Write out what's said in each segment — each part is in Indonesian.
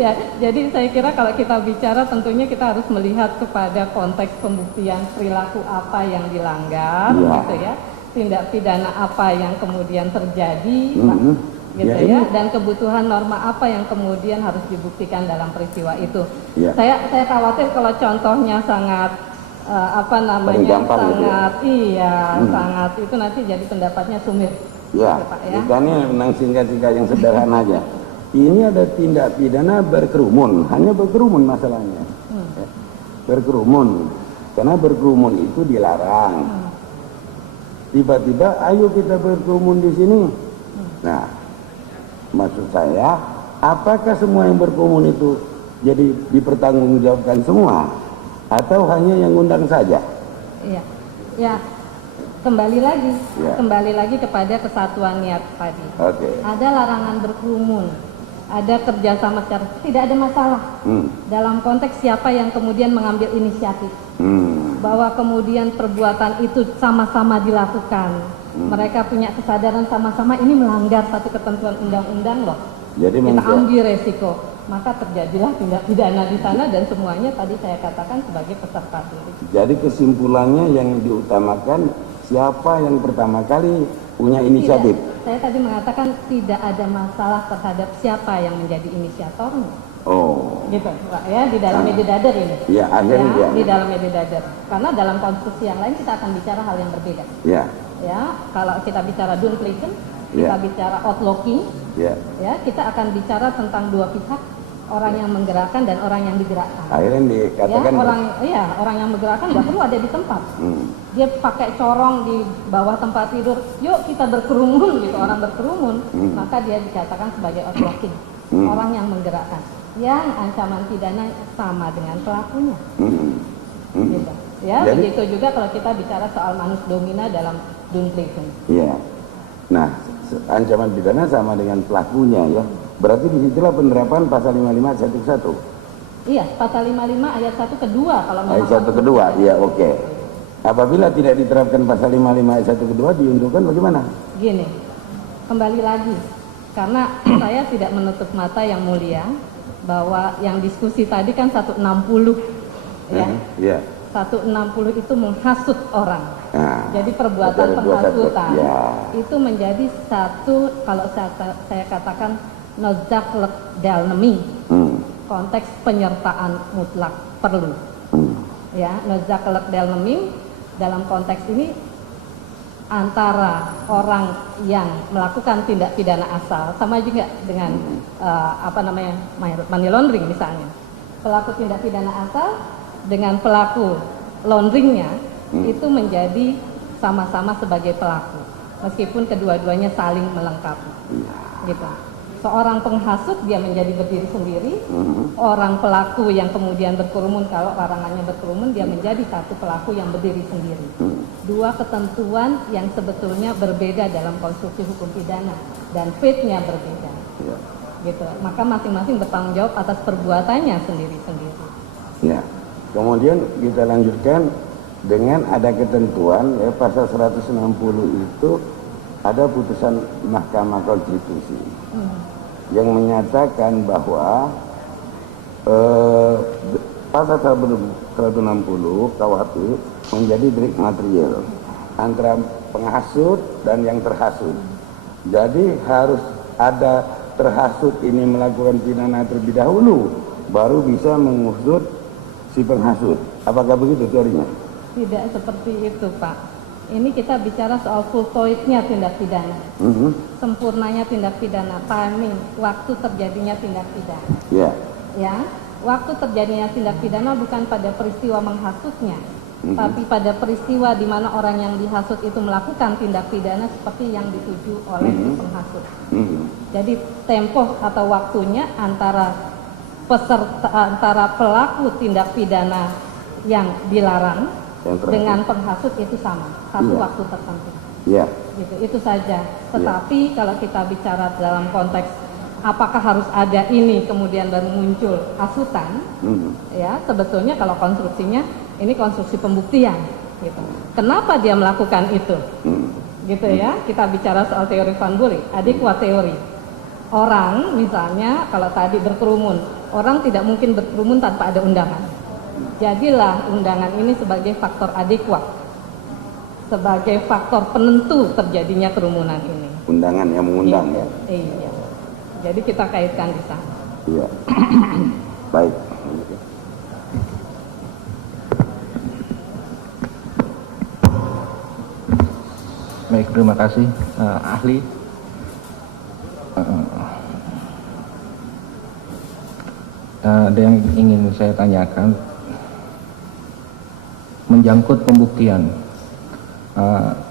Ya, jadi saya kira kalau kita bicara tentunya kita harus melihat kepada konteks pembuktian perilaku apa yang dilanggar, gitu ya, tindak pidana apa yang kemudian terjadi, gitu ya, dan kebutuhan norma apa yang kemudian harus dibuktikan dalam peristiwa itu. Saya khawatir kalau contohnya sangat sangat sangat itu nanti jadi pendapatnya sumir. Ya, kita ini menang singkat-singkat yang sederhana aja. Ini ada tindak pidana berkerumun, hanya berkerumun masalahnya. Berkerumun, karena berkerumun itu dilarang. Tiba-tiba, ayo kita berkerumun di sini. Nah, maksud saya, apakah semua yang berkerumun itu jadi dipertanggungjawabkan semua, atau hanya yang undang saja? Iya, ya. Kembali lagi kepada kesatuan niat tadi. Ada larangan berkerumun, ada kerjasama secara, tidak ada masalah dalam konteks siapa yang kemudian mengambil inisiatif, bahwa kemudian perbuatan itu sama-sama dilakukan, mereka punya kesadaran sama-sama ini melanggar satu ketentuan undang-undang loh. Jadi kita ambil resiko, maka terjadilah tindak pidana di sana dan semuanya tadi saya katakan sebagai peserta delik. Jadi kesimpulannya yang diutamakan siapa yang pertama kali punya inisiatif. Tidak, saya tadi mengatakan tidak ada masalah terhadap siapa yang menjadi inisiatornya. Oh. Gitu, Pak, ya, di dalam medidadar ini. Iya, akhirnya ya, di dalam medidadar. Karena dalam konstruksi yang lain kita akan bicara hal yang berbeda. Iya. Ya, kalau kita bicara Dunpleasen, kita bicara outlawking, ya, kita akan bicara tentang dua pihak, orang yang menggerakkan dan orang yang digerakkan. Akhirnya dikatakan ya, orang yang menggerakkan nggak perlu ada di tempat. Dia pakai corong di bawah tempat tidur, yuk kita berkerumun gitu, orang berkerumun, maka dia dikatakan sebagai outlawking, orang yang menggerakkan, yang ancaman pidana sama dengan pelakunya. Gitu. Ya, jadi, begitu juga kalau kita bicara soal manus domina dalam Dunpleasen. Iya. Nah, ancaman pidana sama dengan pelakunya ya. Berarti disitulah penerapan pasal 55 ayat 1 Iya, pasal 55 ayat 1 kedua kalau ayat 1 kedua, iya oke. Apabila tidak diterapkan pasal 55 ayat 1 kedua diuntukkan bagaimana? Gini, kembali lagi, karena saya tidak menutup mata yang mulia bahwa yang diskusi tadi kan 160 ya. Iya. 160 itu menghasut orang. Nah, jadi perbuatan penghasutan itu menjadi satu, kalau saya katakan nozaklek dalnemi, konteks penyertaan mutlak perlu. Ya, nozaklek dalnemi dalam konteks ini antara orang yang melakukan tindak pidana asal sama juga dengan money laundering misalnya. Pelaku tindak pidana asal dengan pelaku launderingnya itu menjadi sama-sama sebagai pelaku, meskipun kedua-duanya saling melengkapi. Gitu. Seorang penghasut dia menjadi berdiri sendiri, orang pelaku yang kemudian berkerumun, kalau larangannya berkerumun, dia menjadi satu pelaku yang berdiri sendiri. Dua ketentuan yang sebetulnya berbeda dalam konstruksi hukum pidana dan fate-nya berbeda. Gitu. Maka masing-masing bertanggung jawab atas perbuatannya sendiri-sendiri. Ya. Kemudian kita lanjutkan dengan ada ketentuan ya, pasal 160 itu ada putusan Mahkamah Konstitusi yang menyatakan bahwa pasal 160 KUHP menjadi delik material antara penghasut dan yang terhasut. Jadi harus ada terhasut ini melakukan pidana terlebih dahulu baru bisa mengusut si penghasut. Apakah begitu teorinya? Tidak seperti itu, Pak. Ini kita bicara soal fultoidnya tindak pidana, sempurnanya tindak pidana, timing, waktu terjadinya tindak pidana. Ya, waktu terjadinya tindak pidana bukan pada peristiwa menghasutnya, tapi pada peristiwa di mana orang yang dihasut itu melakukan tindak pidana seperti yang dituju oleh si penghasut. Jadi tempo atau waktunya antara pelaku tindak pidana yang dilarang dengan penghasut itu sama, satu waktu tertentu. Gitu, itu saja. Tetapi kalau kita bicara dalam konteks apakah harus ada ini kemudian baru muncul hasutan, ya sebetulnya kalau konstruksinya ini konstruksi pembuktian. Gitu. Kenapa dia melakukan itu? Gitu ya. Kita bicara soal teori Van Bury, adequate teori. Orang misalnya kalau tadi berkerumun, orang tidak mungkin berkerumun tanpa ada undangan. Jadilah undangan ini sebagai faktor adekuat, sebagai faktor penentu terjadinya kerumunan ini. Undangan yang mengundang iya, ya? Iya. Jadi kita kaitkan di sana. Iya. Baik. Baik, terima kasih ahli. Ada yang ingin saya tanyakan menyangkut pembuktian.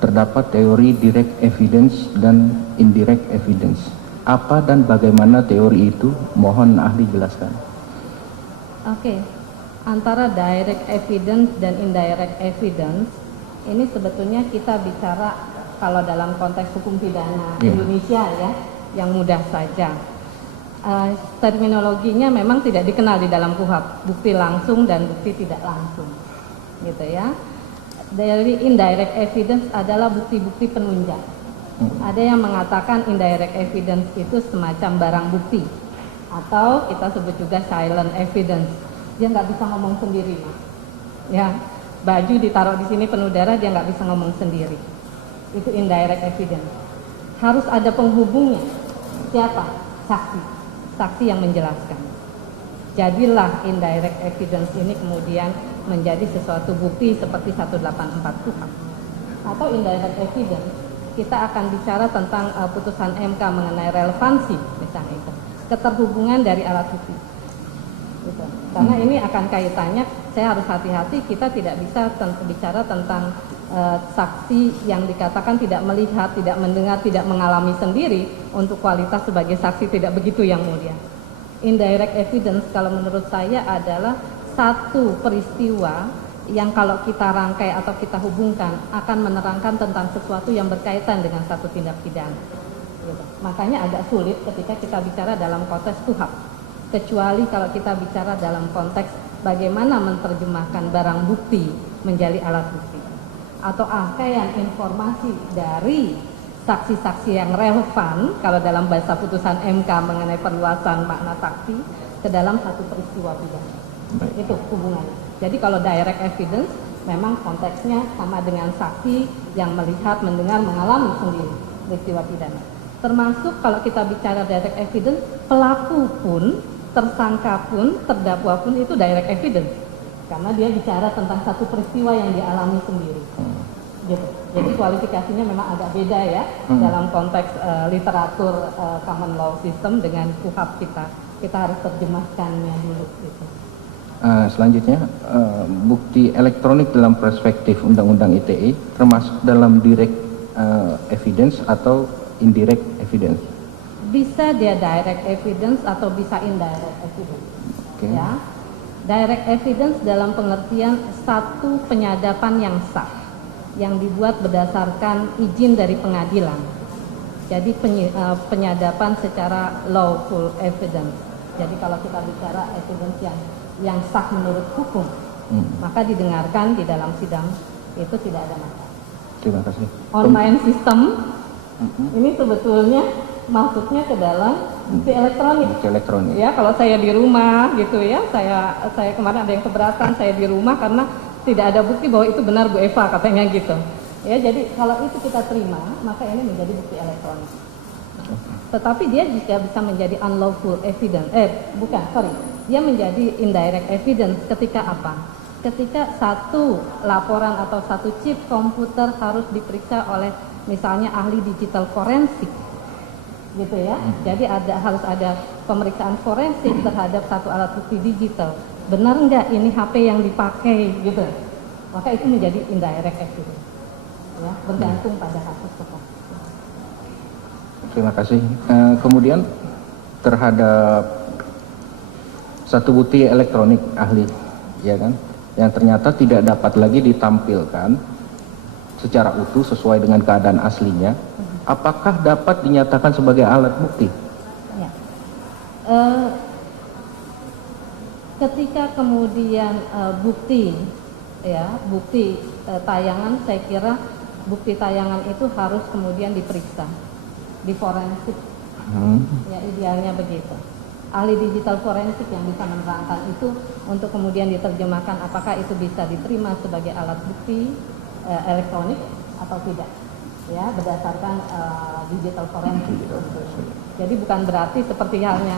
Terdapat teori direct evidence dan indirect evidence. Apa dan bagaimana teori itu? Mohon ahli jelaskan. Oke. Antara direct evidence dan indirect evidence ini sebetulnya kita bicara kalau dalam konteks hukum pidana Indonesia ya, yang mudah saja. Terminologinya memang tidak dikenal di dalam KUHP, bukti langsung dan bukti tidak langsung, gitu ya. Dari indirect evidence adalah bukti-bukti penunjang. Ada yang mengatakan indirect evidence itu semacam barang bukti, atau kita sebut juga silent evidence. Dia nggak bisa ngomong sendiri, ya. Baju ditaruh di sini penuh darah, dia nggak bisa ngomong sendiri. Itu indirect evidence. Harus ada penghubungnya. Siapa? Saksi yang menjelaskan. Jadilah indirect evidence ini kemudian menjadi sesuatu bukti seperti 184 KUHP. Atau indirect evidence, kita akan bicara tentang putusan MK mengenai relevansi, misalnya itu, keterhubungan dari alat bukti. Gitu. Karena ini akan kaitannya, saya harus hati-hati, kita tidak bisa bicara tentang saksi yang dikatakan tidak melihat, tidak mendengar, tidak mengalami sendiri untuk kualitas sebagai saksi, tidak begitu yang mulia. Indirect evidence kalau menurut saya adalah satu peristiwa yang kalau kita rangkai atau kita hubungkan akan menerangkan tentang sesuatu yang berkaitan dengan satu tindak pidana. Gitu. Makanya agak sulit ketika kita bicara dalam konteks KUHP, kecuali kalau kita bicara dalam konteks bagaimana menerjemahkan barang bukti menjadi alat bukti, atau rangkaian informasi dari saksi-saksi yang relevan kalau dalam bahasa putusan MK mengenai perluasan makna saksi ke dalam satu peristiwa pidana. Itu hubungannya. Jadi kalau direct evidence memang konteksnya sama dengan saksi yang melihat, mendengar, mengalami sendiri peristiwa pidana. Termasuk kalau kita bicara direct evidence, pelaku pun, tersangka pun, terdakwa pun itu direct evidence. Karena dia bicara tentang satu peristiwa yang dialami sendiri. Gitu. Jadi kualifikasinya memang agak beda ya dalam konteks literatur common law system dengan KUHP kita. Kita harus terjemahkannya dulu gitu. Selanjutnya, bukti elektronik dalam perspektif Undang-Undang ITE termasuk dalam direct evidence atau indirect evidence? Bisa dia direct evidence atau bisa indirect evidence. Okay. Ya. Direct evidence dalam pengertian satu penyadapan yang sah, yang dibuat berdasarkan izin dari pengadilan. Jadi penyadapan secara lawful evidence. Jadi kalau kita bicara evidence yang sah menurut hukum, maka didengarkan di dalam sidang itu tidak ada masalah. Terima kasih. Online system ini sebetulnya masuknya ke dalam bukti elektronik. Bukti elektronik. Ya, kalau saya di rumah gitu ya, saya kemarin ada yang keberatan, saya di rumah karena tidak ada bukti bahwa itu benar Bu Eva katanya gitu. Ya, jadi kalau itu kita terima, maka ini menjadi bukti elektronik. Tetapi dia juga bisa menjadi unlawful evidence. Dia menjadi indirect evidence ketika apa? Ketika satu laporan atau satu chip komputer harus diperiksa oleh misalnya ahli digital forensik, gitu ya. Jadi harus ada pemeriksaan forensik terhadap satu alat bukti digital. Benar nggak ini HP yang dipakai, gitu? Maka itu menjadi indirect evidence. Ya, bergantung pada kasus tersebut. Terima kasih. Kemudian terhadap satu bukti elektronik ahli, ya kan, yang ternyata tidak dapat lagi ditampilkan secara utuh sesuai dengan keadaan aslinya, apakah dapat dinyatakan sebagai alat bukti? Ya. Ketika kemudian bukti tayangan, saya kira bukti tayangan itu harus kemudian diperiksa di forensik, ya idealnya begitu. ahli digital forensik yang bisa menerangkan itu untuk kemudian diterjemahkan apakah itu bisa diterima sebagai alat bukti elektronik atau tidak, ya, berdasarkan digital forensik. Jadi bukan berarti seperti halnya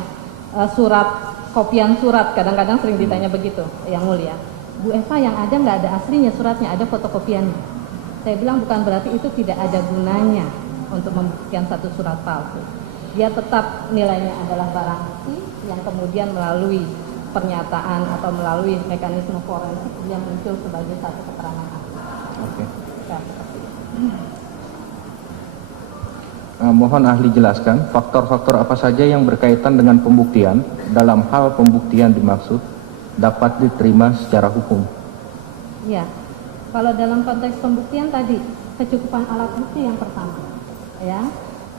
surat, kopian surat, kadang-kadang sering ditanya begitu, Yang Mulia. Bu Eva, yang ada nggak ada aslinya suratnya, ada fotokopiannya. Saya bilang bukan berarti itu tidak ada gunanya untuk membuktikan satu surat palsu. Dia tetap nilainya adalah barang bukti yang kemudian melalui pernyataan atau melalui mekanisme forensik dia muncul sebagai satu keterangan ahli. Oke. Ya, seperti itu. Mohon ahli jelaskan faktor-faktor apa saja yang berkaitan dengan pembuktian dalam hal pembuktian dimaksud dapat diterima secara hukum. Ya, kalau dalam konteks pembuktian tadi kecukupan alat bukti yang pertama, ya,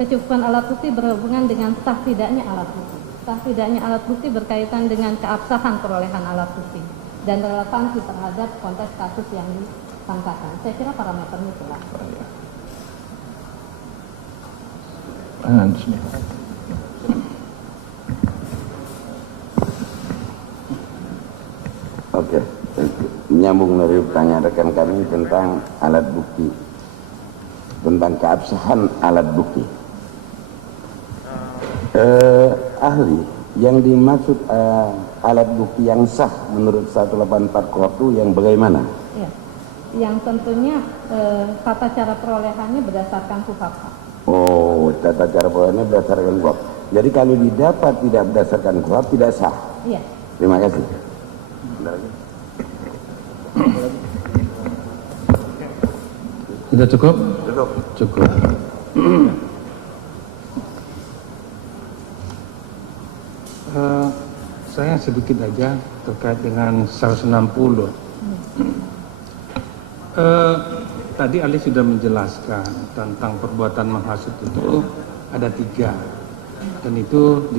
kecukupan alat bukti berhubungan dengan sah tidaknya alat bukti. Sah tidaknya alat bukti berkaitan dengan keabsahan perolehan alat bukti dan relevansi terhadap konteks kasus yang disangkakan. Saya kira parameternya jelas. Oke, menyambung dari pertanyaan rekan kami tentang alat bukti, tentang keabsahan alat bukti. Ahli, yang dimaksud alat bukti yang sah menurut 184 KUHP itu yang bagaimana? Ya, yang tentunya tata cara perolehannya berdasarkan KUHP. Oh, tata cara perolehannya berdasarkan KUHP. Jadi kalau didapat tidak berdasarkan KUHP tidak sah. Iya. Terima kasih. Sudah cukup? Cukup. Cukup. Saya sedikit aja terkait dengan 160. Tadi Ali sudah menjelaskan tentang perbuatan menghasut itu ada 3, dan itu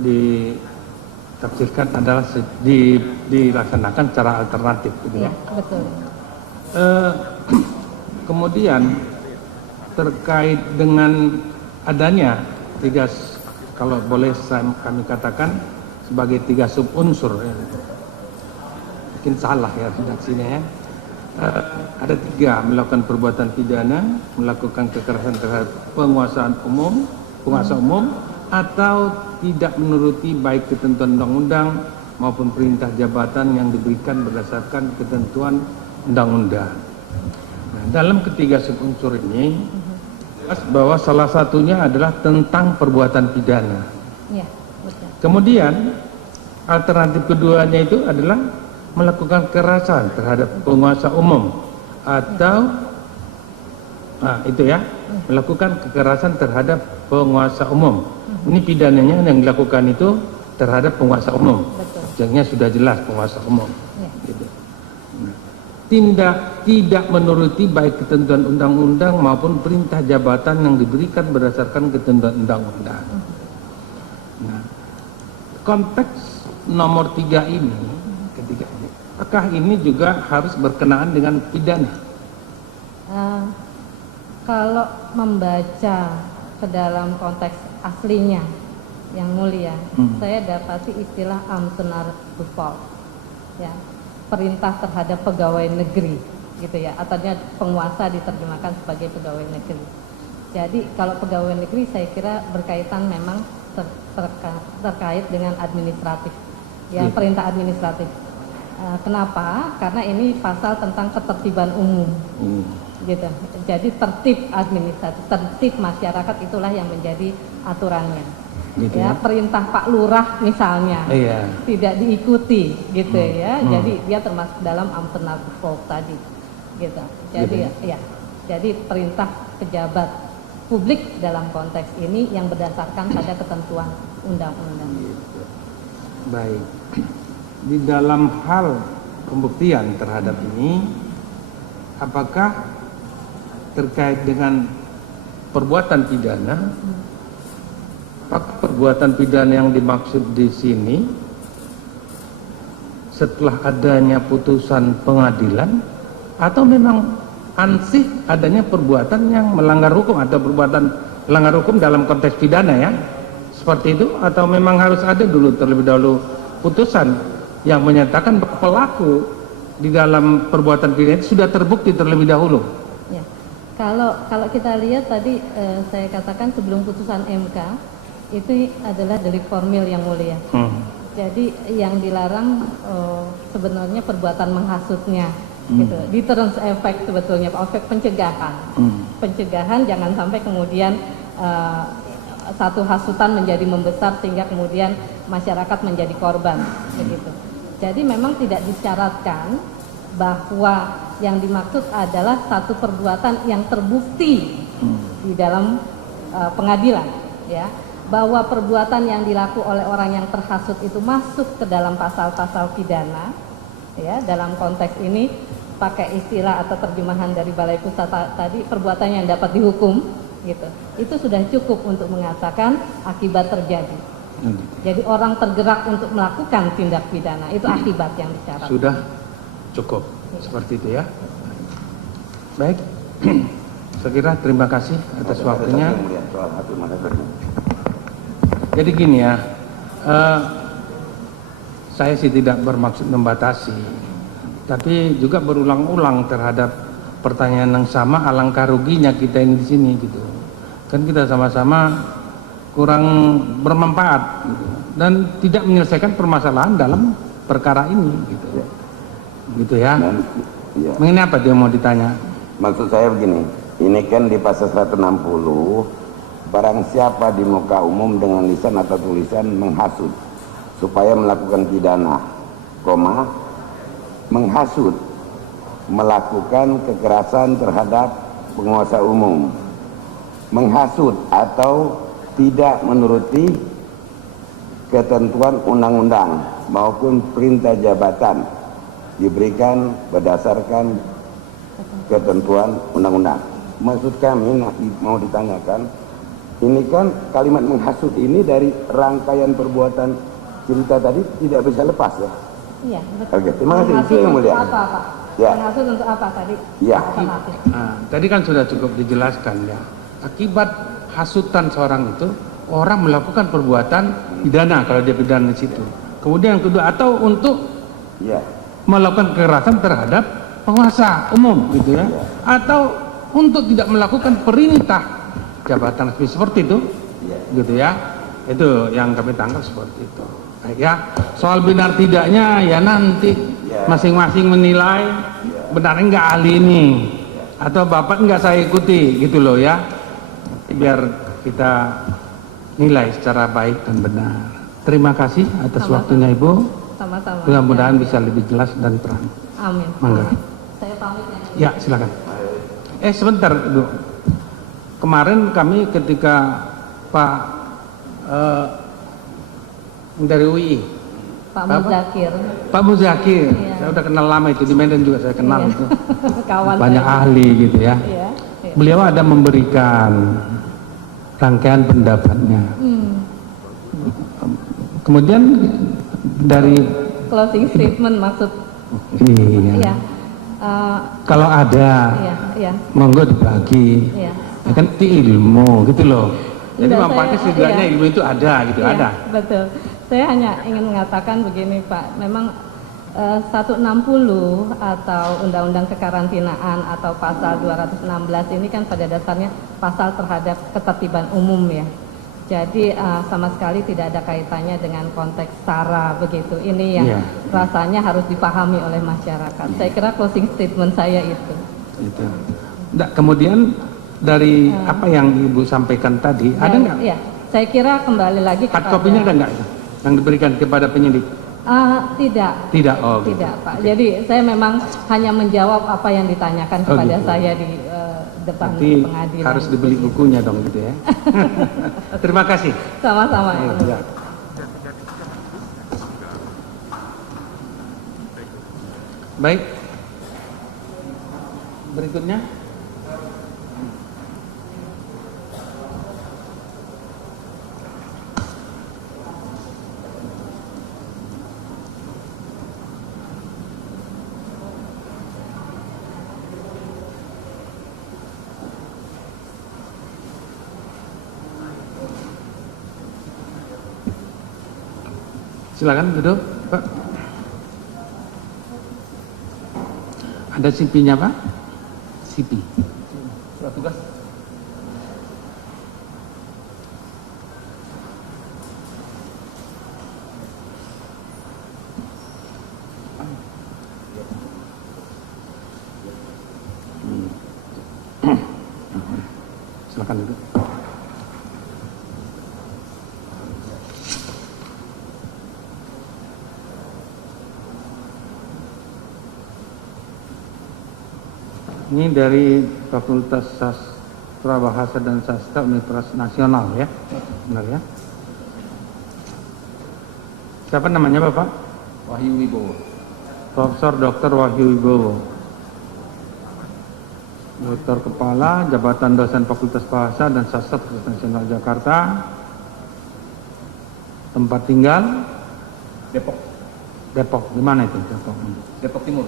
ditafsirkan adalah dilaksanakan secara alternatif, gitu Iya, ya. betul. Kemudian terkait dengan adanya 3, kalau boleh kami katakan sebagai 3 subunsur, ya. Mungkin salah ya redaksinya ya. Ada 3, melakukan perbuatan pidana, melakukan kekerasan terhadap penguasa umum, atau tidak menuruti baik ketentuan undang-undang maupun perintah jabatan yang diberikan berdasarkan ketentuan undang-undang. Nah, dalam ketiga subunsur ini, jelas bahwa salah satunya adalah tentang perbuatan pidana. Iya, betul. Kemudian alternatif keduanya itu adalah melakukan kekerasan terhadap penguasa umum atau itu ya, melakukan kekerasan terhadap penguasa umum. Ini pidananya yang dilakukan itu terhadap penguasa umum. Betul. Jadinya sudah jelas penguasa umum. Ya. Gitu. Nah, tindak tidak menuruti baik ketentuan undang-undang maupun perintah jabatan yang diberikan berdasarkan ketentuan undang-undang. Nah, konteks nomor 3 ini, apakah ini juga harus berkenaan dengan pidana? Kalau membaca ke dalam konteks aslinya, Yang Mulia, saya dapati istilah amtenar default, ya, perintah terhadap pegawai negeri, gitu ya, artinya penguasa diterjemahkan sebagai pegawai negeri. Jadi kalau pegawai negeri saya kira berkaitan memang terkait dengan administratif, ya, perintah administratif. Kenapa? Karena ini pasal tentang ketertiban umum, gitu. Jadi tertib administratif, tertib masyarakat itulah yang menjadi aturannya. Gitu ya, perintah Pak Lurah misalnya tidak diikuti, gitu ya. Jadi dia termasuk dalam amtenar default tadi, gitu. Jadi ya, jadi perintah pejabat publik dalam konteks ini yang berdasarkan pada ketentuan undang-undang. Baik. Di dalam hal pembuktian terhadap ini, apakah terkait dengan perbuatan pidana, apakah perbuatan pidana yang dimaksud di sini setelah adanya putusan pengadilan, atau memang ansih adanya perbuatan yang melanggar hukum atau perbuatan melanggar hukum dalam konteks pidana, ya, seperti itu, atau memang harus ada dulu terlebih dahulu putusan yang menyatakan pelaku di dalam perbuatan pidana itu sudah terbukti terlebih dahulu? Ya, kalau kita lihat tadi saya katakan sebelum putusan MK itu adalah delik formil yang mulia. Jadi yang dilarang sebenarnya perbuatan menghasutnya, gitu. Deterrence effect sebetulnya, efek pencegahan. Pencegahan jangan sampai kemudian satu hasutan menjadi membesar sehingga kemudian masyarakat menjadi korban, begitu. Jadi memang tidak disyaratkan bahwa yang dimaksud adalah satu perbuatan yang terbukti di dalam pengadilan, ya, bahwa perbuatan yang dilaku oleh orang yang terhasut itu masuk ke dalam pasal-pasal pidana, ya. Dalam konteks ini pakai istilah atau terjemahan dari Balai Pusat tadi, perbuatan yang dapat dihukum, gitu. Itu sudah cukup untuk mengatakan akibat terjadi. Jadi orang tergerak untuk melakukan tindak pidana itu akibat yang disyaratkan. Sudah cukup seperti itu ya. Baik, saya kira terima kasih atas waktunya. Jadi gini ya, saya sih tidak bermaksud membatasi, tapi juga berulang-ulang terhadap pertanyaan yang sama. Alangkah ruginya kita ini di sini gitu. Kan kita sama-sama kurang bermanfaat gitu, dan tidak menyelesaikan permasalahan dalam perkara ini gitu ya. Mengenai apa dia mau ditanya? Maksud saya begini, ini kan di pasal 160, barang siapa di muka umum dengan lisan atau tulisan menghasut supaya melakukan pidana, menghasut melakukan kekerasan terhadap penguasa umum, menghasut atau tidak menuruti ketentuan undang-undang maupun perintah jabatan diberikan berdasarkan ketentuan undang-undang. Maksud kami mau ditanyakan, ini kan kalimat menghasut ini dari rangkaian perbuatan cerita tadi tidak bisa lepas ya? Iya, betul. Oke, terima kasih. Itu yang mulia. Apa, Pak? Ya. Menghasut untuk apa tadi? Ya. Tadi kan sudah cukup dijelaskan ya. Akibat hasutan seorang itu, orang melakukan perbuatan pidana kalau dia pidana di situ. Kemudian yang kedua, atau untuk melakukan kekerasan terhadap penguasa umum gitu ya. Atau untuk tidak melakukan perintah jabatan resmi seperti itu, gitu ya. Itu yang kami tangkap seperti itu. Baik ya. Soal benar tidaknya ya nanti masing-masing menilai benar enggak ahli ini atau bapak enggak saya ikuti gitu loh ya. Biar kita nilai secara baik dan benar. Terima kasih atas waktunya Ibu. Sama-sama. Mudah-mudahan bisa lebih jelas dan terang. Amin. Mangga. Saya pamit ya. Ya, silakan. Sebentar Ibu. Kemarin kami ketika Pak dari UI, Pak Muzakir. Pak Muzakir, Iya. saya udah kenal lama itu, di Medan juga saya kenal itu. Kawan Banyak saya. ahli gitu ya. Iya. Beliau ada memberikan rangkaian pendapatnya. Kemudian dari Closing statement maksud. iya. Kalau ada, Iya. monggo dibagi. Iya. Ya kan itu ilmu gitu loh. Jadi Enggak, manfaatnya setidaknya ilmu itu ada gitu, Iya, ada. betul. Saya hanya ingin mengatakan begini Pak, memang 160 atau Undang-Undang Kekarantinaan atau pasal 216 ini kan pada dasarnya pasal terhadap ketertiban umum ya. Jadi sama sekali tidak ada kaitannya dengan konteks SARA begitu. Ini yang rasanya harus dipahami oleh masyarakat. Saya kira closing statement saya itu. Gitu. Nah, kemudian dari apa yang Ibu sampaikan tadi, ada nggak? Iya, saya kira kembali lagi Hard copy-nya ada nggak yang diberikan kepada penyidik? Tidak. Tidak, oh gitu. Tidak Pak. Jadi saya memang hanya menjawab apa yang ditanyakan kepada gitu. saya di depan Berarti pengadilan. harus dibeli bukunya dong gitu ya. Terima kasih. Sama-sama. Ya. Baik. Berikutnya. Silakan duduk, Pak. Ada CP-nya, Pak? CP. Surat tugas. Silakan duduk. Ini dari Fakultas Sastra Bahasa dan Sastra Universitas Nasional ya, benar ya? Siapa namanya Bapak? Wahyu Wibowo. Profesor Dr. Wahyu Wibowo. Doktor Kepala Jabatan Dosen Fakultas Bahasa dan Sastra Universitas Nasional Jakarta. Tempat tinggal Depok. Depok. Di mana itu Depok? Depok Timur.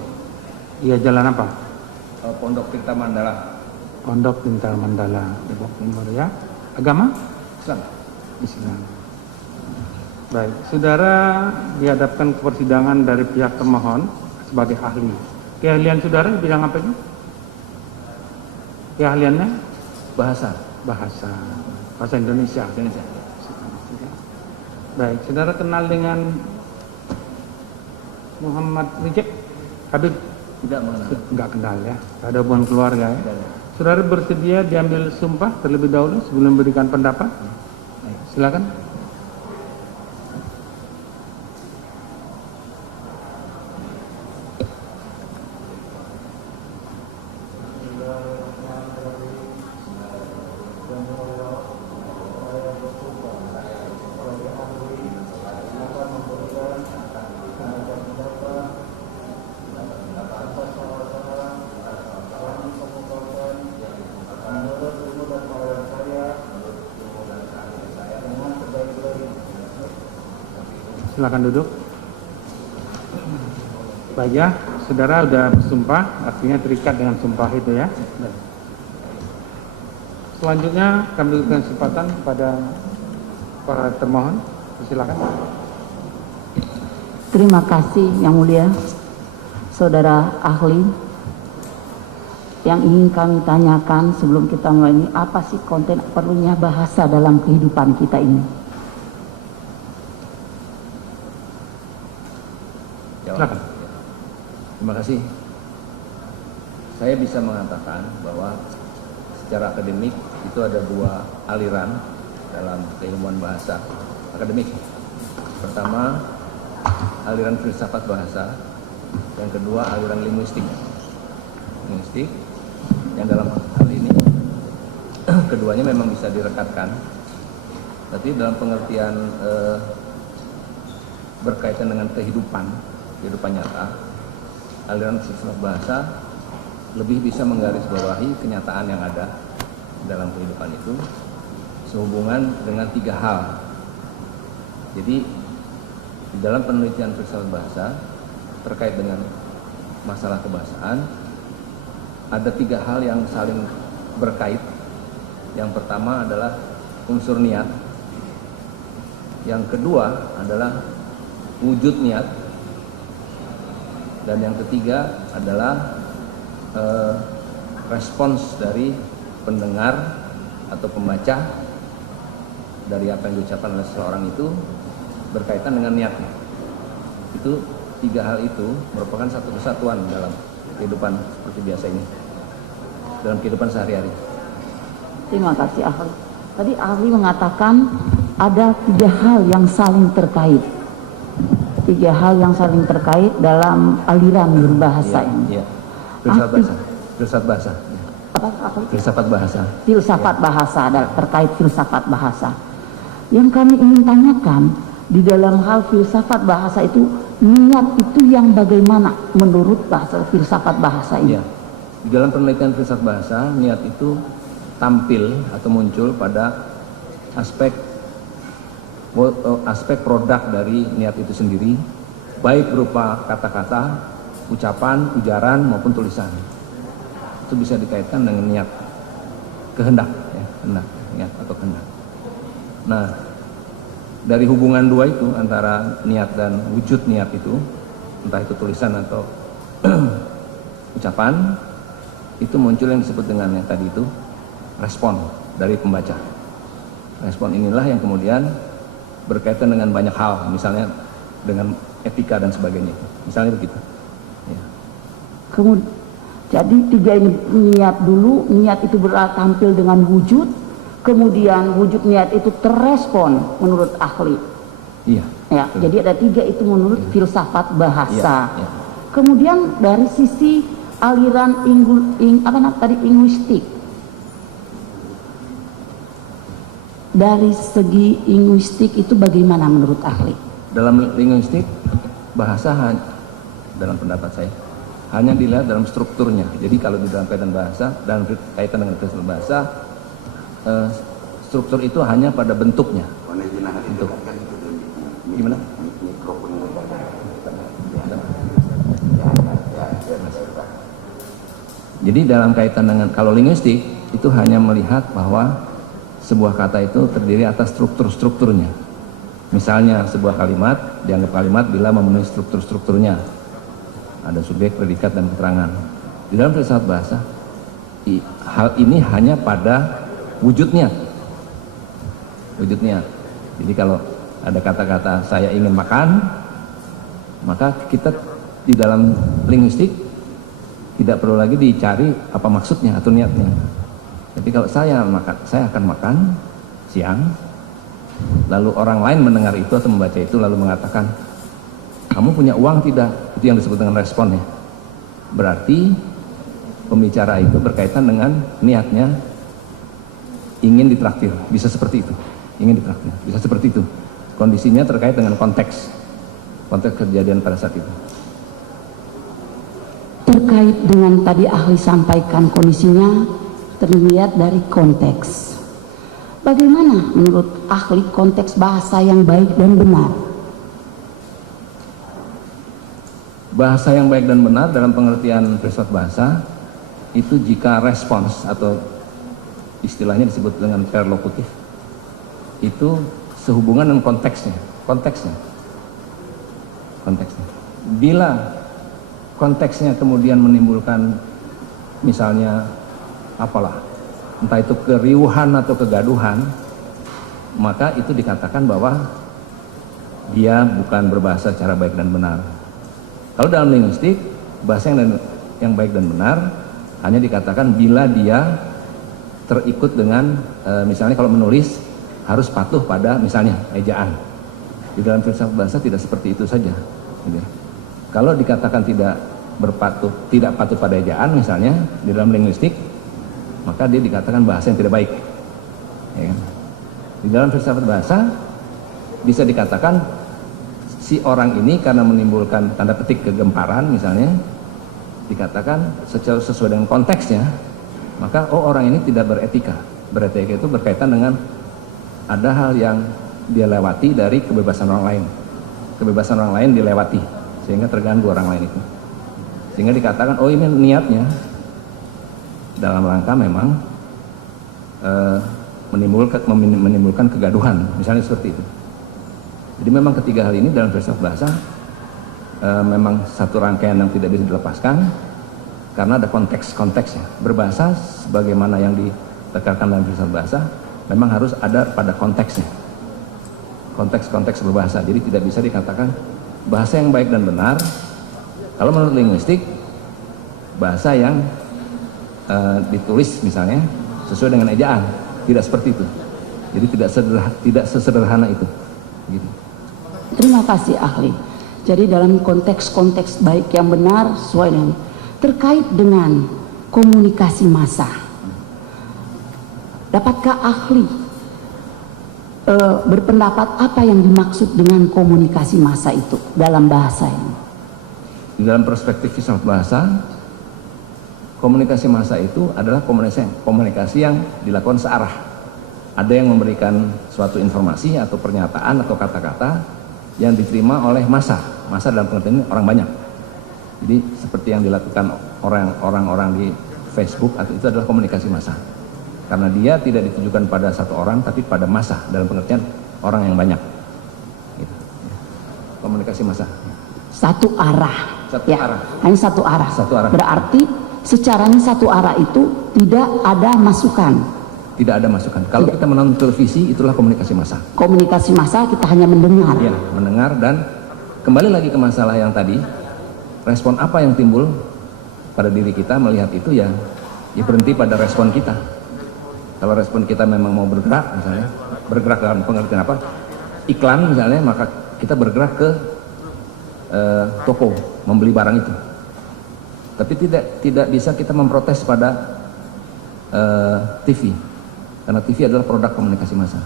Iya, jalan apa? Pondok Tirta Mandala. Pondok Tirta Mandala, Depok Timur ya. Agama? Islam. Islam. Baik, saudara dihadapkan ke persidangan dari pihak termohon sebagai ahli. Keahlian saudara di bidang apa ini? Keahliannya? Bahasa. Bahasa Indonesia. Indonesia. Baik, saudara kenal dengan Muhammad Rijek? Habib? Tidak mengenal. Enggak kenal ya, ada hubungan keluarga ya. Tidak ada. Saudara bersedia diambil sumpah terlebih dahulu sebelum memberikan pendapat? Baik, silakan. Silakan duduk. Baik ya, saudara sudah bersumpah, artinya terikat dengan sumpah itu ya. Selanjutnya kami berikan kesempatan kepada para termohon. Silakan. Terima kasih Yang Mulia, Saudara Ahli. Yang ingin kami tanyakan sebelum kita mulai ini, apa sih konten perlunya bahasa dalam kehidupan kita ini? Silakan. Terima kasih. Saya bisa mengatakan bahwa secara akademik itu ada dua aliran dalam keilmuan bahasa akademik. Pertama, aliran filsafat bahasa. Yang kedua, aliran linguistik. Linguistik yang dalam hal ini keduanya memang bisa direkatkan. Tapi dalam pengertian berkaitan dengan kehidupan nyata, aliran filsafat bahasa lebih bisa menggarisbawahi kenyataan yang ada dalam kehidupan itu sehubungan dengan tiga hal. Jadi di dalam penelitian filsafat bahasa terkait dengan masalah kebahasaan ada tiga hal yang saling berkait. Yang pertama adalah unsur niat, yang kedua adalah wujud niat, dan yang ketiga adalah respons dari pendengar atau pembaca dari apa yang diucapkan oleh seseorang itu berkaitan dengan niatnya. Itu tiga hal itu merupakan satu kesatuan dalam kehidupan seperti biasa ini, dalam kehidupan sehari-hari. Terima kasih Ahli. Tadi Ahli mengatakan ada tiga hal yang saling terkait. Tiga hal yang saling terkait dalam aliran berbahasa ini. Iya. Filsafat bahasa. Filsafat bahasa. Filsafat bahasa. Filsafat bahasa, terkait filsafat bahasa. Yang kami ingin tanyakan, di dalam hal filsafat bahasa itu, niat itu yang bagaimana menurut bahasa filsafat bahasa ini? Iya. Di dalam penelitian filsafat bahasa, niat itu tampil atau muncul pada aspek produk dari niat itu sendiri, baik berupa kata-kata, ucapan, ujaran maupun tulisan. Itu bisa dikaitkan dengan niat, kehendak, ya, kehendak, niat atau kehendak. Nah, dari hubungan dua itu antara niat dan wujud niat itu, entah itu tulisan atau ucapan, itu muncul yang disebut dengan yang tadi itu respon dari pembaca. Respon inilah yang kemudian berkaitan dengan banyak hal, misalnya dengan etika dan sebagainya, misalnya begitu. Ya. Kemudian, jadi tiga ini niat dulu, niat itu tampil dengan wujud, kemudian wujud niat itu terrespon menurut ahli. Iya. Ya, jadi ada tiga itu menurut filsafat bahasa. Iya, iya. Kemudian dari sisi aliran linguistik, dari segi linguistik itu bagaimana menurut ahli? Dalam linguistik bahasa dalam pendapat saya hanya dilihat dalam strukturnya. Jadi kalau di dalam kaitan bahasa, dalam kaitan dengan filsafat bahasa, struktur itu hanya pada bentuknya. Bentuk. Gimana? Jadi dalam kaitan dengan kalau linguistik itu hanya melihat bahwa sebuah kata itu terdiri atas struktur-strukturnya. Misalnya sebuah kalimat dianggap kalimat bila memenuhi struktur-strukturnya. Ada subjek, predikat, dan keterangan. Di dalam filsafat bahasa, hal ini hanya pada wujudnya. Wujudnya. Jadi kalau ada kata-kata saya ingin makan, maka kita di dalam linguistik tidak perlu lagi dicari apa maksudnya atau niatnya. Tapi kalau saya akan makan siang, lalu orang lain mendengar itu atau membaca itu lalu mengatakan, kamu punya uang tidak? Itu yang disebut dengan respon ya. Berarti pembicara itu berkaitan dengan niatnya ingin ditraktir, bisa seperti itu. Ingin ditraktir, bisa seperti itu. Kondisinya terkait dengan konteks kejadian pada saat itu. Terkait dengan tadi ahli sampaikan kondisinya terlihat dari konteks. Bagaimana menurut ahli konteks bahasa yang baik dan benar? Bahasa yang baik dan benar dalam pengertian filsafat bahasa itu jika respons atau istilahnya disebut dengan perlokutif itu sehubungan dengan konteksnya. Bila konteksnya kemudian menimbulkan misalnya apalah, entah itu keriuhan atau kegaduhan, maka itu dikatakan bahwa dia bukan berbahasa secara baik dan benar. Kalau dalam linguistik, bahasa yang baik dan benar hanya dikatakan bila dia terikut dengan misalnya kalau menulis harus patuh pada misalnya ejaan. Di dalam filsafat bahasa tidak seperti itu saja. Kalau dikatakan tidak patuh pada ejaan misalnya di dalam linguistik, maka dia dikatakan bahasa yang tidak baik. Ya kan? Di dalam filsafat bahasa bisa dikatakan si orang ini karena menimbulkan tanda petik kegemparan misalnya, dikatakan sesuai dengan konteksnya, maka orang ini tidak beretika. Beretika itu berkaitan dengan ada hal yang dia lewati dari kebebasan orang lain. Kebebasan orang lain dilewati sehingga terganggu orang lain itu. Sehingga dikatakan ini niatnya dalam rangka memang menimbulkan kegaduhan, misalnya seperti itu. Jadi memang ketiga hal ini dalam filsafat bahasa memang satu rangkaian yang tidak bisa dilepaskan karena ada konteks-konteksnya. Berbahasa sebagaimana yang ditekankan dalam filsafat bahasa memang harus ada pada konteksnya. Konteks-konteks berbahasa. Jadi tidak bisa dikatakan bahasa yang baik dan benar. Kalau menurut linguistik, bahasa yang ditulis misalnya sesuai dengan ejaan, tidak seperti itu. Jadi tidak sesederhana itu. Gitu. Terima kasih ahli. Jadi dalam konteks-konteks baik yang benar sesuai dengan terkait dengan komunikasi massa. Dapatkah ahli berpendapat apa yang dimaksud dengan komunikasi massa itu dalam bahasa ini? Di dalam perspektif filsafat bahasa, komunikasi massa itu adalah komunikasi yang dilakukan searah. Ada yang memberikan suatu informasi atau pernyataan atau kata-kata yang diterima oleh massa dalam pengertian ini orang banyak. Jadi seperti yang dilakukan orang-orang di Facebook atau itu adalah komunikasi massa. Karena dia tidak ditujukan pada satu orang tapi pada massa dalam pengertian orang yang banyak. komunikasi massa. Satu arah. Satu ya, arah. hanya satu arah. Satu arah. Berarti secaranya satu arah itu tidak ada masukan. Tidak ada masukan. Kalau kita menonton televisi, itulah komunikasi massa. Komunikasi massa kita hanya mendengar. Ya, mendengar. Dan kembali lagi ke masalah yang tadi, respon apa yang timbul pada diri kita melihat itu, ya berhenti pada respon kita. Kalau respon kita memang mau bergerak, misalnya bergerak dalam pengertian apa, iklan misalnya, maka kita bergerak ke toko membeli barang itu. Tapi tidak bisa kita memprotes pada TV, karena TV adalah produk komunikasi massa.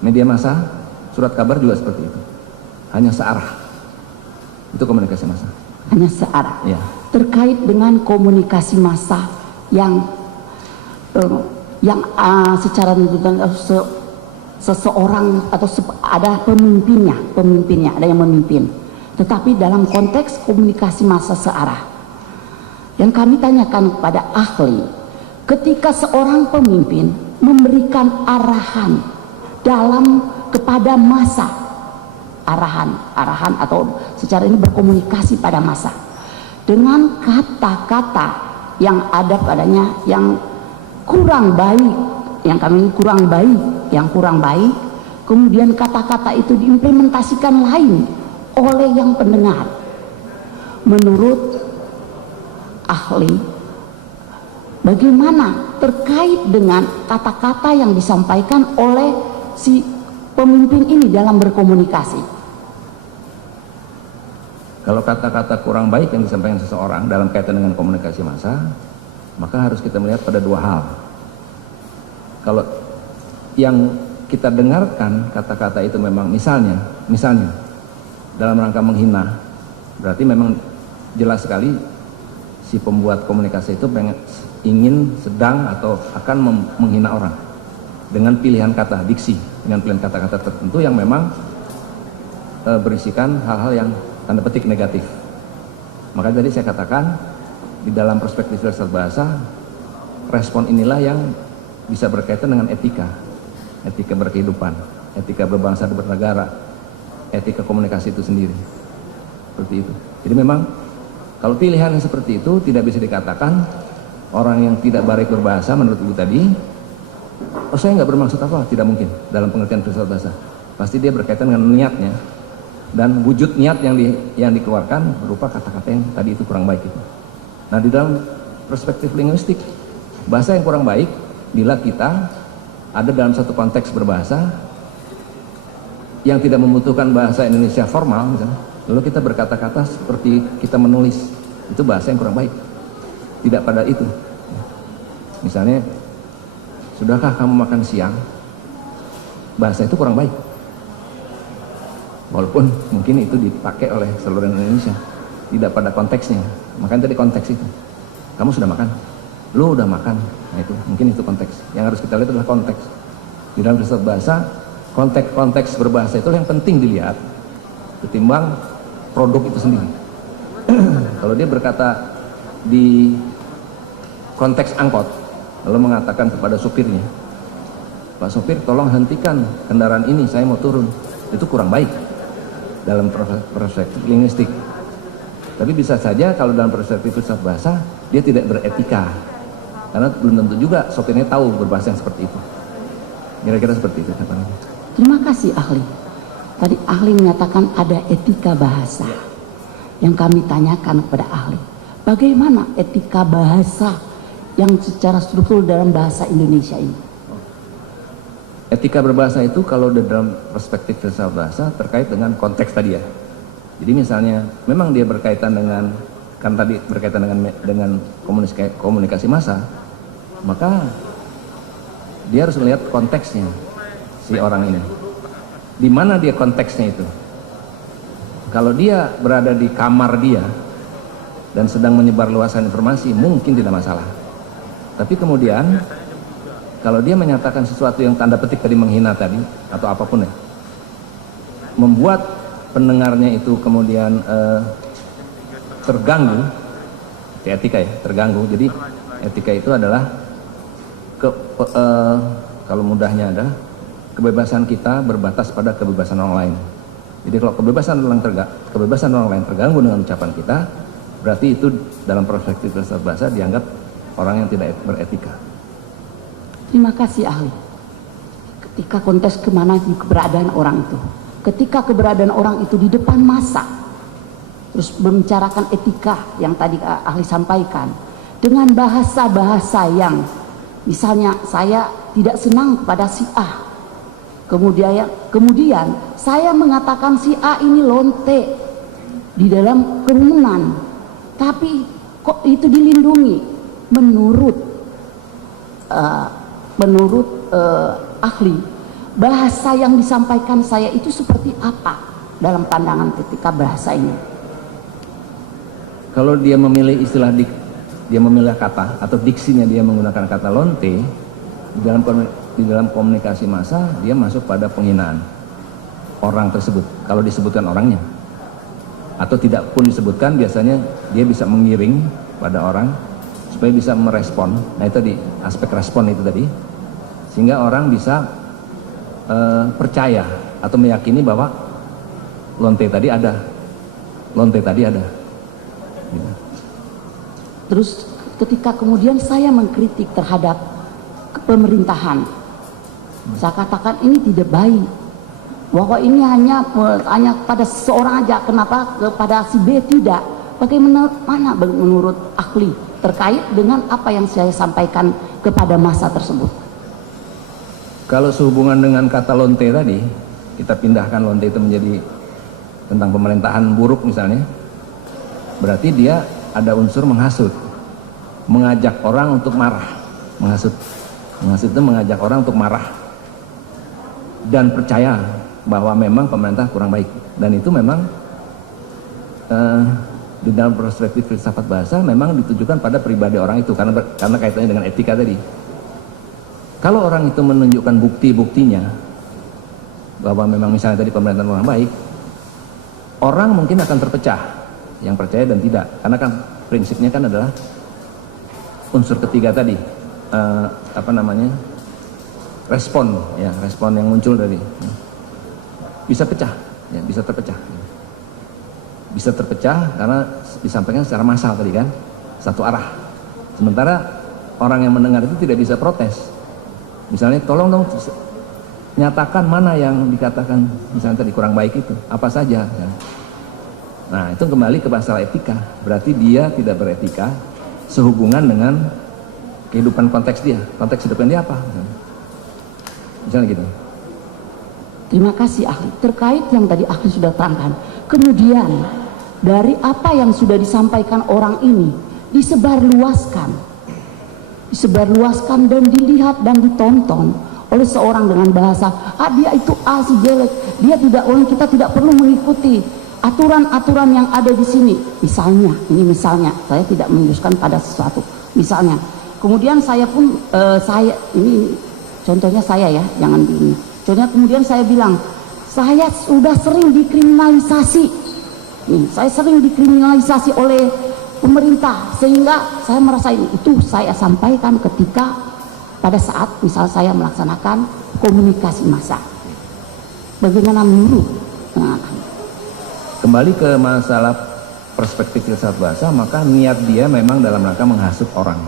Media massa, surat kabar juga seperti itu, hanya searah. Itu komunikasi massa. Hanya searah. Ya. Terkait dengan komunikasi massa yang secara seseorang atau ada pemimpinnya, ada yang memimpin. Tetapi dalam konteks komunikasi massa searah, yang kami tanyakan kepada ahli, ketika seorang pemimpin memberikan arahan kepada massa, arahan atau secara ini berkomunikasi pada massa dengan kata-kata yang ada padanya yang kurang baik, yang kurang baik, kemudian kata-kata itu diimplementasikan lain oleh yang pendengar. Menurut ahli, bagaimana terkait dengan kata-kata yang disampaikan oleh si pemimpin ini dalam berkomunikasi? Kalau kata-kata kurang baik yang disampaikan seseorang dalam kaitan dengan komunikasi massa, maka harus kita melihat pada dua hal. Kalau yang kita dengarkan kata-kata itu memang misalnya dalam rangka menghina, berarti memang jelas sekali si pembuat komunikasi itu ingin sedang atau akan menghina orang dengan pilihan kata, diksi, dengan pilihan kata-kata tertentu yang memang berisikan hal-hal yang tanda petik negatif. Maka tadi saya katakan, di dalam perspektif filsafat bahasa, respon inilah yang bisa berkaitan dengan etika berkehidupan, etika berbangsa dan bernegara, etika komunikasi itu sendiri. Seperti itu. Jadi memang kalau pilihan yang seperti itu tidak bisa dikatakan orang yang tidak baik berbahasa menurut Ibu tadi, oh saya nggak bermaksud apa, tidak mungkin dalam pengertian filsafat bahasa. Pasti dia berkaitan dengan niatnya, dan wujud niat yang dikeluarkan berupa kata-kata yang tadi itu kurang baik itu. Nah, di dalam perspektif linguistik, bahasa yang kurang baik bila kita ada dalam satu konteks berbahasa yang tidak membutuhkan bahasa Indonesia formal misalnya, lalu kita berkata-kata seperti kita menulis, itu bahasa yang kurang baik. Tidak pada itu. Misalnya, sudahkah kamu makan siang? Bahasa itu kurang baik. Walaupun mungkin itu dipakai oleh seluruh Indonesia, tidak pada konteksnya. Makanya tadi konteks itu. Kamu sudah makan? Lu udah makan? Nah itu, mungkin itu konteks. Yang harus kita lihat adalah konteks. Di dalam filsafat bahasa, konteks berbahasa itu yang penting dilihat ketimbang produk itu sendiri. Kalau dia berkata di konteks angkot, lalu mengatakan kepada sopirnya, Pak sopir tolong hentikan kendaraan ini, saya mau turun, itu kurang baik dalam perspektif linguistik. Tapi bisa saja kalau dalam perspektif filsafat bahasa dia tidak beretika, karena belum tentu juga sopirnya tahu berbahasa yang seperti itu. Kira-kira seperti itu katanya. Terima kasih ahli. Tadi ahli menyatakan ada etika bahasa. Yang kami tanyakan kepada ahli, bagaimana etika bahasa yang secara struktur dalam bahasa Indonesia ini? Etika berbahasa itu kalau dalam perspektif filsafat bahasa terkait dengan konteks tadi ya. Jadi misalnya memang dia berkaitan dengan, kan tadi berkaitan dengan komunikasi massa, maka dia harus melihat konteksnya si orang ini. Di mana dia konteksnya itu? Kalau dia berada di kamar dia dan sedang menyebarluaskan informasi, mungkin tidak masalah. Tapi kemudian kalau dia menyatakan sesuatu yang tanda petik tadi menghina tadi atau apapun ya, membuat pendengarnya itu kemudian terganggu, etika ya, terganggu. Jadi etika itu adalah kalau mudahnya adalah kebebasan kita berbatas pada kebebasan orang lain. Jadi kalau kebebasan orang lain terganggu dengan ucapan kita, berarti itu dalam perspektif filsafat bahasa dianggap orang yang tidak beretika. Terima kasih ahli. Ketika konteks kemana keberadaan orang itu, ketika keberadaan orang itu di depan massa, terus membicarakan etika yang tadi ahli sampaikan, dengan bahasa-bahasa yang misalnya saya tidak senang kepada si A, kemudian saya mengatakan si A ini lonte di dalam kerumunan, tapi kok itu dilindungi menurut ahli, bahasa yang disampaikan saya itu seperti apa dalam pandangan ketika bahasa ini? Kalau dia memilih istilah dia memilih kata atau diksinya dia menggunakan kata lonte di dalam komunikasi massa, dia masuk pada penghinaan orang tersebut kalau disebutkan orangnya, atau tidak pun disebutkan, biasanya dia bisa mengiring pada orang supaya bisa merespon. Nah itu tadi aspek respon itu tadi, sehingga orang bisa percaya atau meyakini bahwa lonte tadi ada gitu. Terus ketika kemudian saya mengkritik terhadap pemerintahan, saya katakan ini tidak baik, bahwa ini hanya pada seseorang aja, kenapa kepada si B tidak? Bagaimana menurut ahli terkait dengan apa yang saya sampaikan kepada massa tersebut? Kalau sehubungan dengan kata lonte tadi, kita pindahkan lonte itu menjadi tentang pemerintahan buruk misalnya, berarti dia ada unsur menghasut, mengajak orang untuk marah. Menghasut itu mengajak orang untuk marah dan percaya bahwa memang pemerintah kurang baik, dan itu memang di dalam perspektif filsafat bahasa memang ditujukan pada pribadi orang itu karena kaitannya dengan etika tadi. Kalau orang itu menunjukkan bukti-buktinya bahwa memang misalnya tadi pemerintahan kurang baik, orang mungkin akan terpecah, yang percaya dan tidak, karena kan prinsipnya kan adalah unsur ketiga tadi, respon yang muncul dari bisa terpecah karena disampaikan secara massal tadi kan, satu arah. Sementara orang yang mendengar itu tidak bisa protes, misalnya tolong dong nyatakan mana yang dikatakan misalnya tadi kurang baik itu apa saja. Nah itu kembali ke masalah etika, berarti dia tidak beretika sehubungan dengan kehidupan konteks hidupnya dia apa misalnya gitu. Terima kasih ahli. Terkait yang tadi ahli sudah terangkan, kemudian dari apa yang sudah disampaikan orang ini disebarluaskan dan dilihat dan ditonton oleh seorang dengan bahasa dia itu si jelek, dia tidak, kita tidak perlu mengikuti aturan-aturan yang ada di sini. Misalnya saya tidak menunjukkan pada sesuatu. Misalnya, kemudian saya pun ini contohnya saya ya, jangan begini. Contohnya kemudian saya bilang, saya sudah sering dikriminalisasi. Saya sering dikriminalisasi oleh pemerintah, sehingga saya merasa itu saya sampaikan ketika pada saat misal saya melaksanakan komunikasi massa. Bagaimana menurut kembali ke masalah perspektif filsafat bahasa, maka niat dia memang dalam rangka menghasut orang,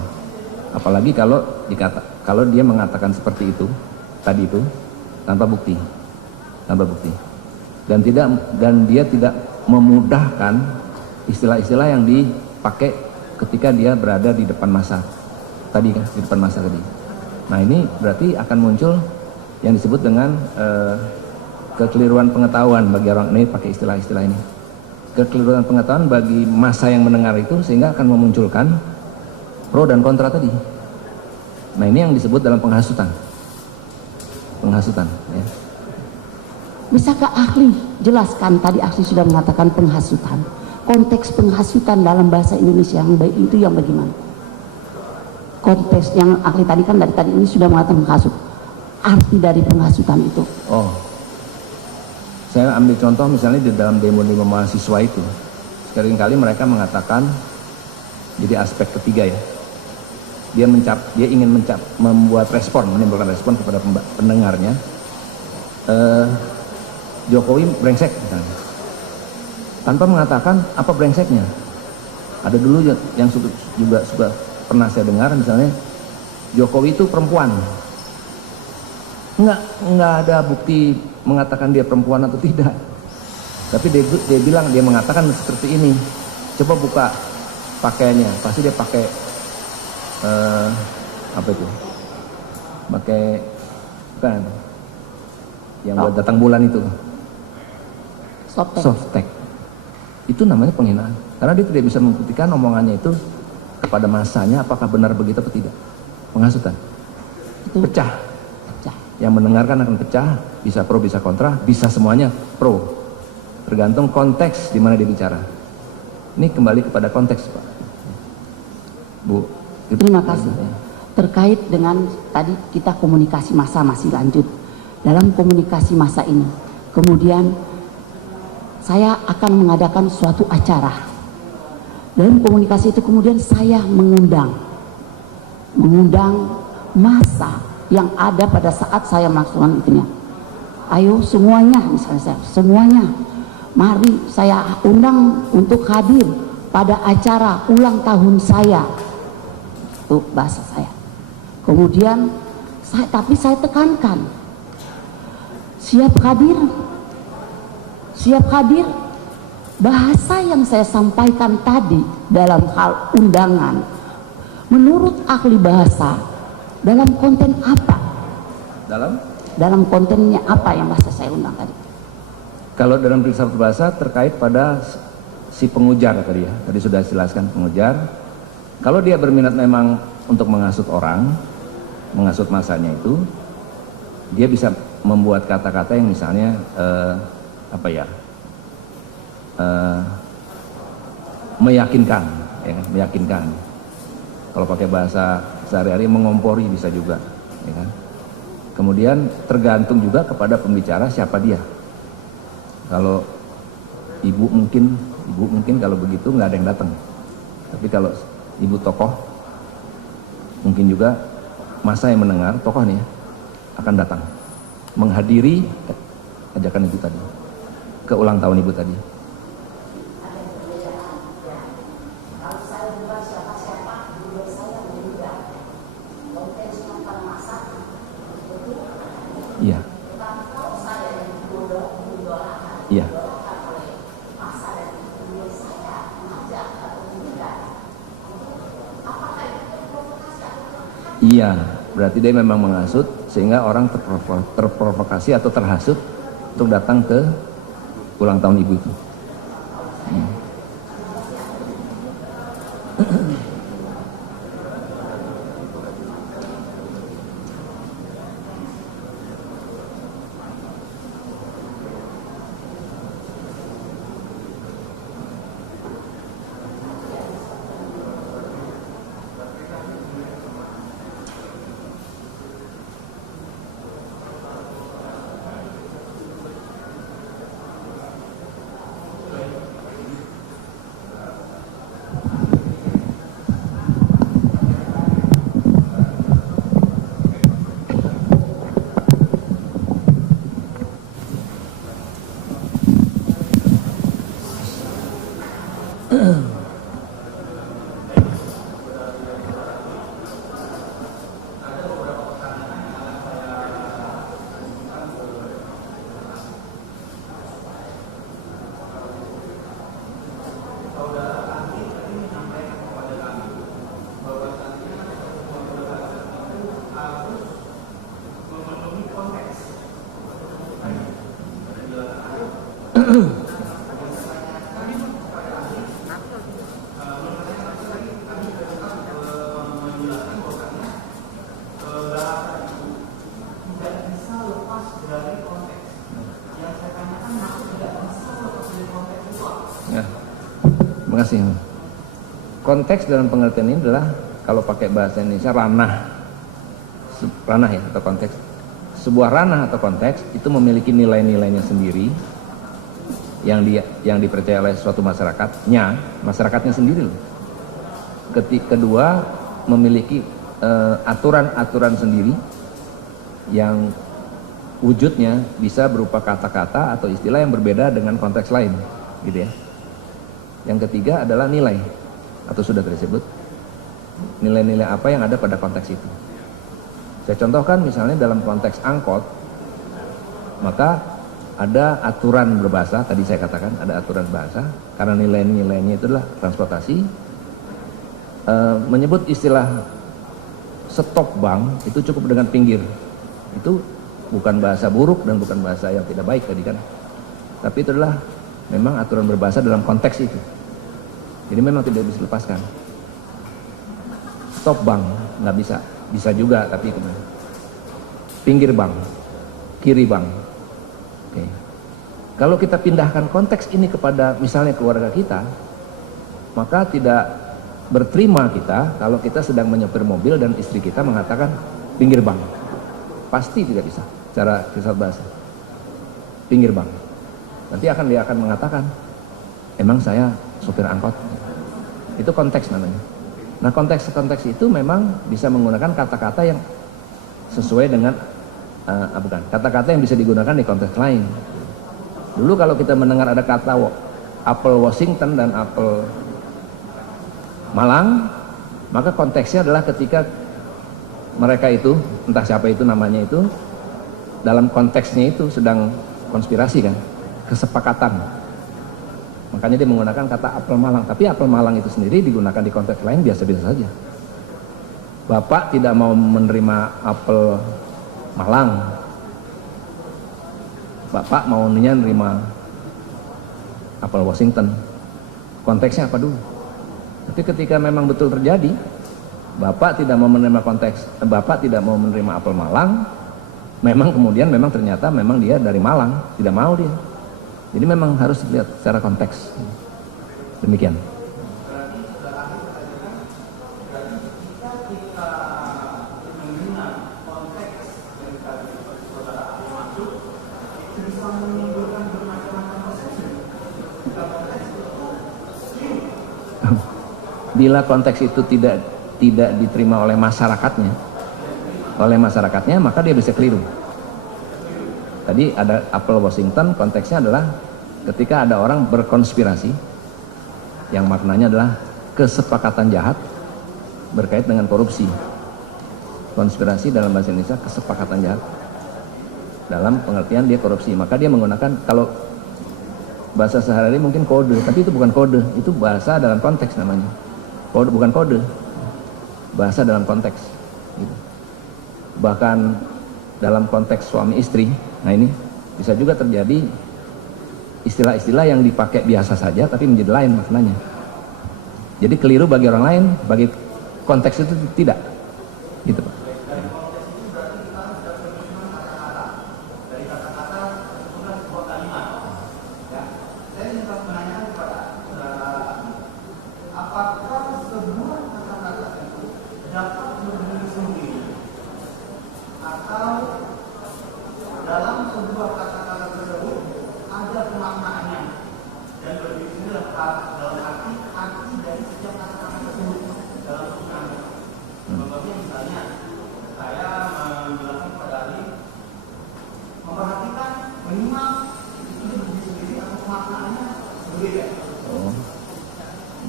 apalagi kalau dia mengatakan seperti itu tadi itu tanpa bukti, dan dia tidak memudahkan istilah-istilah yang dipakai ketika dia berada di depan massa tadi kan, di depan massa tadi. Nah ini berarti akan muncul yang disebut dengan kekeliruan pengetahuan bagi orang ini, pakai istilah-istilah ini, kekeliruan pengetahuan bagi massa yang mendengar itu, sehingga akan memunculkan pro dan kontra tadi. Nah ini yang disebut dalam penghasutan ya. Bisakah ahli jelaskan, tadi ahli sudah mengatakan penghasutan, konteks penghasutan dalam bahasa Indonesia yang baik itu yang bagaimana? Konteks yang ahli tadi kan dari tadi ini sudah mengatakan menghasut, arti dari penghasutan itu. Saya ambil contoh misalnya di dalam demo mahasiswa itu, seringkali mereka mengatakan, jadi aspek ketiga ya, dia ingin menimbulkan respon kepada pendengarnya, Jokowi brengsek misalnya, tanpa mengatakan apa brengseknya. Ada dulu yang juga suka pernah saya dengar misalnya Jokowi itu perempuan, nggak ada bukti mengatakan dia perempuan atau tidak, tapi dia bilang, dia mengatakan seperti ini, coba buka pakaiannya, pasti dia pakai apa itu, pakai kan yang buat datang bulan itu, softtek. Itu namanya penghinaan, karena dia tidak bisa membuktikan omongannya itu kepada masanya apakah benar begitu atau tidak. Penghasutan, pecah. Yang mendengarkan akan pecah, bisa pro bisa kontra, bisa semuanya pro, tergantung konteks di mana dia bicara. Ini kembali kepada konteks, Pak. Bu. Terima kasih. Terkait dengan tadi kita komunikasi massa masih lanjut. Dalam komunikasi massa ini, kemudian saya akan mengadakan suatu acara. Dalam komunikasi itu kemudian saya mengundang massa yang ada pada saat saya melakukan itunya. Ayo semuanya, misalnya semuanya, mari saya undang untuk hadir pada acara ulang tahun saya. Itu bahasa saya. Kemudian tapi saya tekankan, siap hadir. Bahasa yang saya sampaikan tadi dalam hal undangan, menurut ahli bahasa, dalam konten apa? Dalam kontennya apa yang bahasa saya undang tadi? Kalau dalam filsafat bahasa terkait pada si pengujar tadi ya, tadi sudah jelaskan pengujar. Kalau dia berminat memang untuk menghasut orang, menghasut masanya itu, dia bisa membuat kata-kata yang misalnya meyakinkan, ya, meyakinkan. Kalau pakai bahasa sehari-hari mengompori bisa juga, ya kan? Kemudian tergantung juga kepada pembicara siapa dia. Kalau ibu mungkin kalau begitu nggak ada yang datang. Tapi kalau ibu tokoh, mungkin juga masa yang mendengar tokoh nih akan datang menghadiri ajakan ibu tadi, ke ulang tahun ibu tadi. Iya. Iya. Iya, berarti dia memang menghasut sehingga orang terprovokasi atau terhasut untuk datang ke ulang tahun ibu itu. Ya, terima kasih. Konteks dalam pengertian ini adalah kalau pakai bahasa Indonesia ranah ya atau konteks. Sebuah ranah atau konteks itu memiliki nilai-nilainya sendiri yang dipercaya oleh suatu masyarakatnya sendiri loh. Kedua memiliki aturan-aturan sendiri yang wujudnya bisa berupa kata-kata atau istilah yang berbeda dengan konteks lain, gitu ya. Yang ketiga adalah nilai, atau sudah tersebut nilai-nilai apa yang ada pada konteks itu. Saya contohkan misalnya dalam konteks angkot, maka ada aturan berbahasa, tadi saya katakan ada aturan bahasa, karena nilai-nilainya itu adalah transportasi. Menyebut istilah stop bank itu cukup dengan pinggir, itu bukan bahasa buruk dan bukan bahasa yang tidak baik tadi kan, tapi itu adalah memang aturan berbahasa dalam konteks itu, jadi memang tidak bisa dilepaskan. Stop bank nggak bisa, bisa juga tapi pinggir bank, kiri bank. Oke. Kalau kita pindahkan konteks ini kepada misalnya keluarga kita, maka tidak berterima kita kalau kita sedang menyetir mobil dan istri kita mengatakan pinggir bank. Pasti tidak bisa secara filsafat bahasa. Pinggir bank. Nanti dia akan mengatakan, emang saya sopir angkot. Itu konteks namanya. Nah, konteks-konteks itu memang bisa menggunakan kata-kata yang sesuai dengan kata-kata yang bisa digunakan di konteks lain. Dulu kalau kita mendengar ada kata apel Washington dan apel Malang, maka konteksnya adalah ketika mereka itu, entah siapa itu namanya itu, dalam konteksnya itu sedang konspirasi kan, kesepakatan. Makanya dia menggunakan kata apel Malang, tapi apel Malang itu sendiri digunakan di konteks lain biasa-biasa saja. Bapak tidak mau menerima apel Malang, Bapak maunya menerima apel Washington. Konteksnya apa dulu? Tapi ketika memang betul terjadi, Bapak tidak mau menerima Bapak tidak mau menerima apel Malang, memang kemudian memang ternyata memang dia dari Malang, tidak mau dia. Jadi memang harus dilihat secara konteks. Demikian. Bila konteks itu tidak diterima oleh masyarakatnya, maka dia bisa keliru. Tadi ada apel Washington, konteksnya adalah ketika ada orang berkonspirasi, yang maknanya adalah kesepakatan jahat berkait dengan korupsi. Konspirasi dalam bahasa Indonesia kesepakatan jahat, dalam pengertian dia korupsi, maka dia menggunakan, kalau bahasa sehari-hari mungkin kode, tapi itu bukan kode, itu bahasa dalam konteks namanya. Kode bukan kode, bahasa dalam konteks gitu. Bahkan dalam konteks suami istri, nah ini bisa juga terjadi istilah-istilah yang dipakai biasa saja tapi menjadi lain maknanya. Jadi keliru bagi orang lain, bagi konteks itu tidak gitu Pak.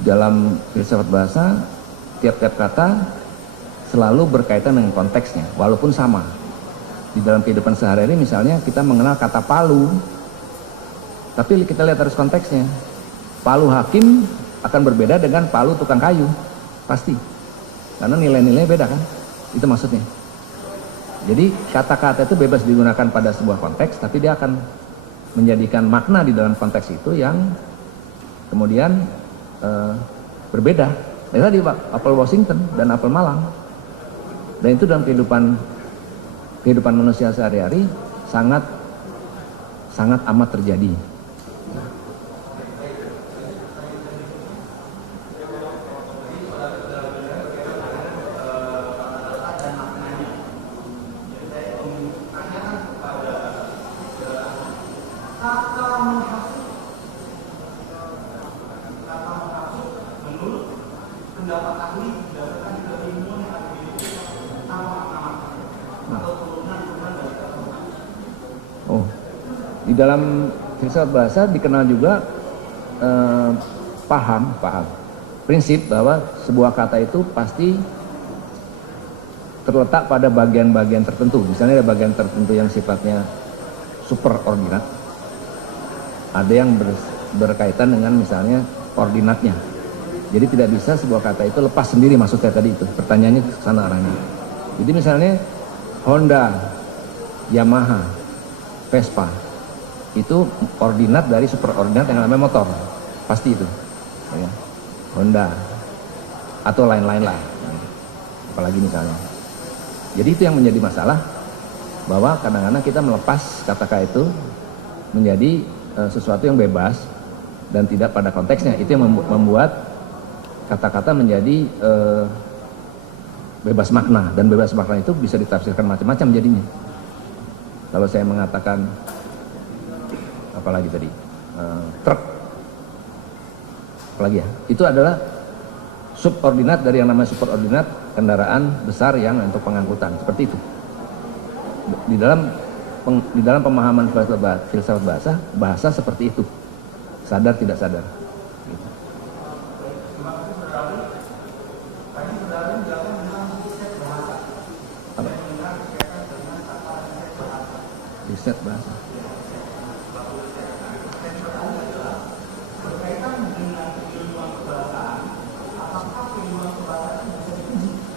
Dalam filsafat bahasa, tiap-tiap kata selalu berkaitan dengan konteksnya, walaupun sama. Di dalam kehidupan sehari-hari misalnya kita mengenal kata palu, tapi kita lihat harus konteksnya. Palu hakim akan berbeda dengan palu tukang kayu, pasti. Karena nilai-nilai beda kan, itu maksudnya. Jadi kata-kata itu bebas digunakan pada sebuah konteks, tapi dia akan menjadikan makna di dalam konteks itu yang kemudian berbeda. Tadi Pak, apel Washington dan apel Malang. Dan itu dalam kehidupan manusia sehari-hari sangat amat terjadi. Di dalam filsafat bahasa dikenal juga paham prinsip bahwa sebuah kata itu pasti terletak pada bagian-bagian tertentu. Misalnya ada bagian tertentu yang sifatnya superordinat, ada yang berkaitan dengan misalnya ordinatnya. Jadi tidak bisa sebuah kata itu lepas sendiri, maksudnya tadi itu. Pertanyaannya ke sana arahnya. Jadi misalnya Honda, Yamaha, Vespa itu ordinat dari superordinat yang namanya motor, pasti itu. Ya. Honda atau lain-lain lah. Apalagi misalnya. Jadi itu yang menjadi masalah, bahwa kadang-kadang kita melepas kata-kata itu menjadi sesuatu yang bebas dan tidak pada konteksnya. Itu yang membuat kata-kata menjadi bebas makna, dan bebas makna itu bisa ditafsirkan macam-macam jadinya. Kalau saya mengatakan apalagi tadi truk, apalagi ya, itu adalah subordinat dari yang namanya superordinat kendaraan besar yang untuk pengangkutan, seperti itu. Di dalam pemahaman filsafat bahasa seperti itu, sadar tidak sadar. Gitu. Apa? Riset bahasa.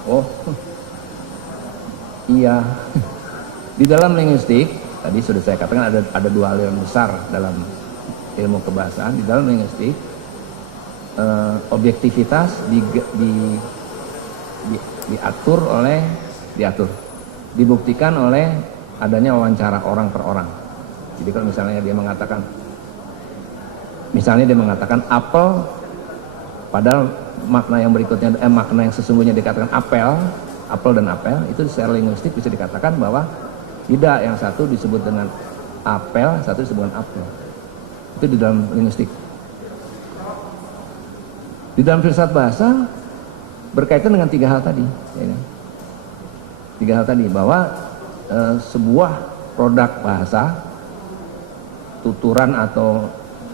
Oh, iya. Di dalam linguistik, tadi sudah saya katakan ada dua aliran besar dalam ilmu kebahasaan. Di dalam linguistik, objektivitas dibuktikan oleh adanya wawancara orang per orang. Jadi kalau misalnya dia mengatakan apel, padahal makna yang berikutnya, makna yang sesungguhnya dikatakan apel dan apel, itu secara linguistik bisa dikatakan bahwa tidak, yang satu disebut dengan apel, satu disebut dengan apel. Itu di dalam linguistik. Di dalam filsafat bahasa berkaitan dengan tiga hal tadi, ya kan? Tiga hal tadi, bahwa sebuah produk bahasa, tuturan atau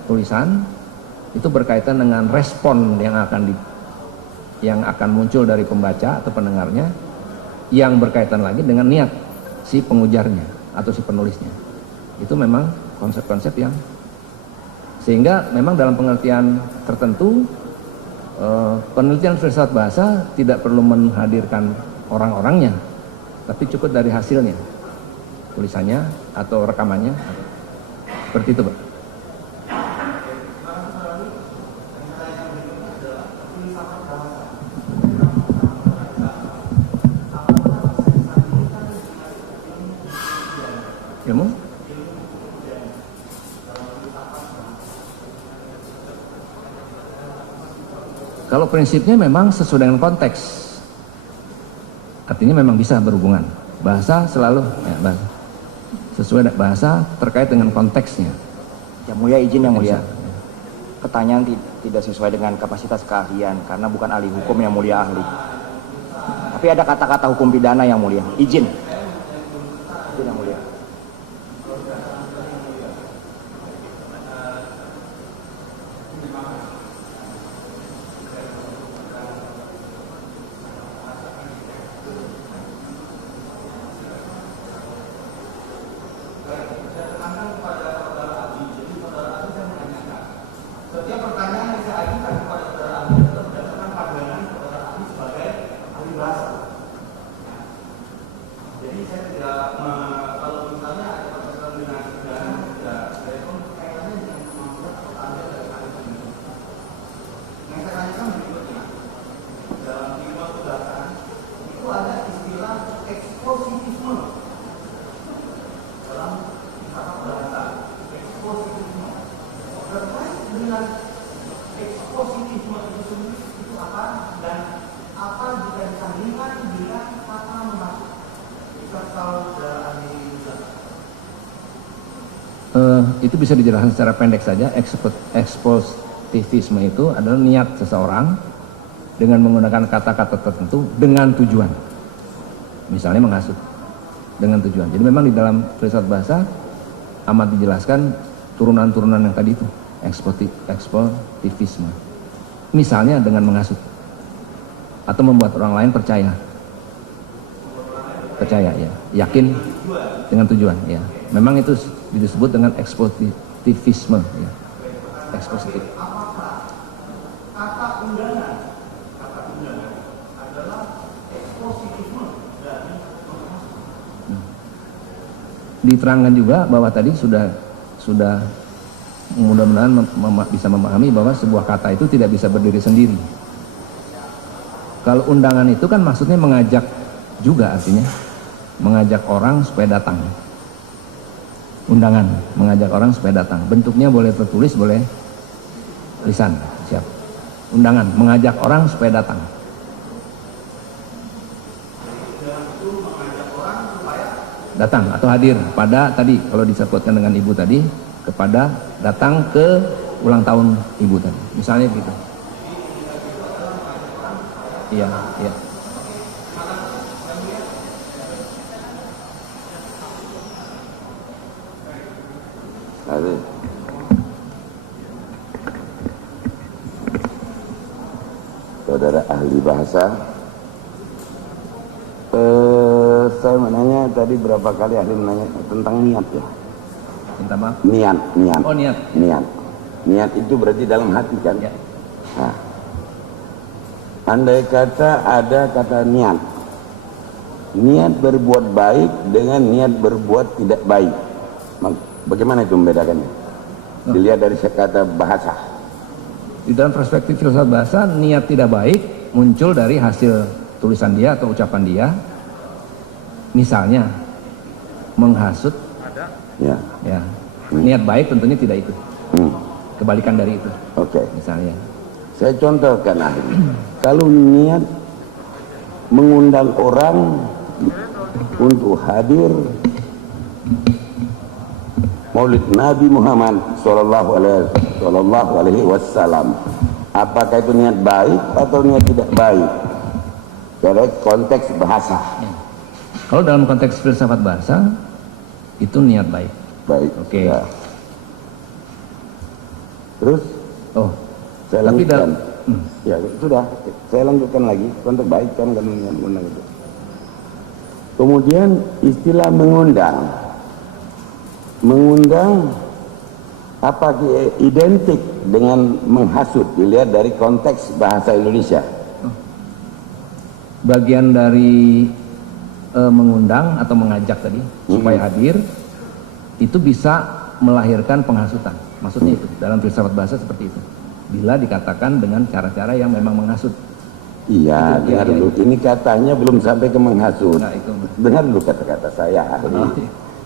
tulisan, itu berkaitan dengan respon yang akan muncul dari pembaca atau pendengarnya, yang berkaitan lagi dengan niat si pengujarnya atau si penulisnya. Itu memang konsep-konsep yang, sehingga memang dalam pengertian tertentu penelitian filsafat bahasa tidak perlu menghadirkan orang-orangnya, tapi cukup dari hasilnya, tulisannya atau rekamannya, seperti itu, Pak. Ilmu? Kalau prinsipnya memang sesuai dengan konteks, artinya memang bisa berhubungan. Bahasa selalu bahasa. Sesuai bahasa terkait dengan konteksnya. Yang Mulia izin yang Mulia. Pertanyaan tidak sesuai dengan kapasitas keahlian karena bukan ahli hukum yang Mulia ahli. Tapi ada kata-kata hukum pidana yang Mulia. Izin. Izin yang Mulia. Itu bisa dijelaskan secara pendek saja. Ekspositivisme itu adalah niat seseorang dengan menggunakan kata-kata tertentu dengan tujuan, misalnya menghasut dengan tujuan. Jadi memang di dalam filsafat bahasa amat dijelaskan turunan-turunan yang tadi itu, eksploitivisme. Misalnya dengan menghasut atau membuat orang lain percaya ya, yakin dengan tujuan ya. Memang itu disebut dengan eksploitivisme ya. Ekspositif. Diterangkan juga bahwa tadi sudah mudah-mudahan bisa memahami bahwa sebuah kata itu tidak bisa berdiri sendiri. Kalau undangan itu kan maksudnya mengajak juga, artinya mengajak orang supaya datang. Undangan, mengajak orang supaya datang. Bentuknya boleh tertulis, boleh lisan, siap. Undangan, mengajak orang supaya datang. Datang atau hadir pada tadi, kalau disebutkan dengan ibu tadi, kepada datang ke ulang tahun ibu tadi. Misalnya gitu. Iya, iya. Ada. Saudara ahli bahasa, saya menanya tadi berapa kali ahli menanya tentang niat ya. Minta maaf. Niat. Oh, niat. Niat itu berarti dalam hati kan? Ya. Nah, andai kata ada kata niat berbuat baik dengan niat berbuat tidak baik, bagaimana itu membedakannya? Dilihat dari kata bahasa. Di dalam perspektif filsafat bahasa, niat tidak baik muncul dari hasil tulisan dia atau ucapan dia. Misalnya menghasut, ya. Niat baik tentunya tidak itu. Kebalikan dari itu. Oke. Misalnya. Saya contohkan ahli. Kalau niat mengundang orang untuk hadir Maulid Nabi Muhammad Sallallahu Alaihi Wasallam, apakah itu niat baik atau niat tidak baik? Dari konteks bahasa. Kalau dalam konteks filsafat bahasa itu niat baik. Baik. Oke. Ya. Terus? Saya tapi lanjutkan. Ya sudah, saya lanjutkan lagi. Konteks baik kan kalau mengundang itu. Kemudian istilah mengundang apakah identik dengan menghasut dilihat dari konteks bahasa Indonesia? Bagian dari mengundang atau mengajak tadi supaya hadir itu bisa melahirkan penghasutan. Maksudnya itu dalam filsafat bahasa seperti itu. Bila dikatakan dengan cara-cara yang memang menghasut. Iya, dengar dulu. Ini katanya belum sampai ke menghasut. Nah, itu. Dengar dulu kata-kata saya.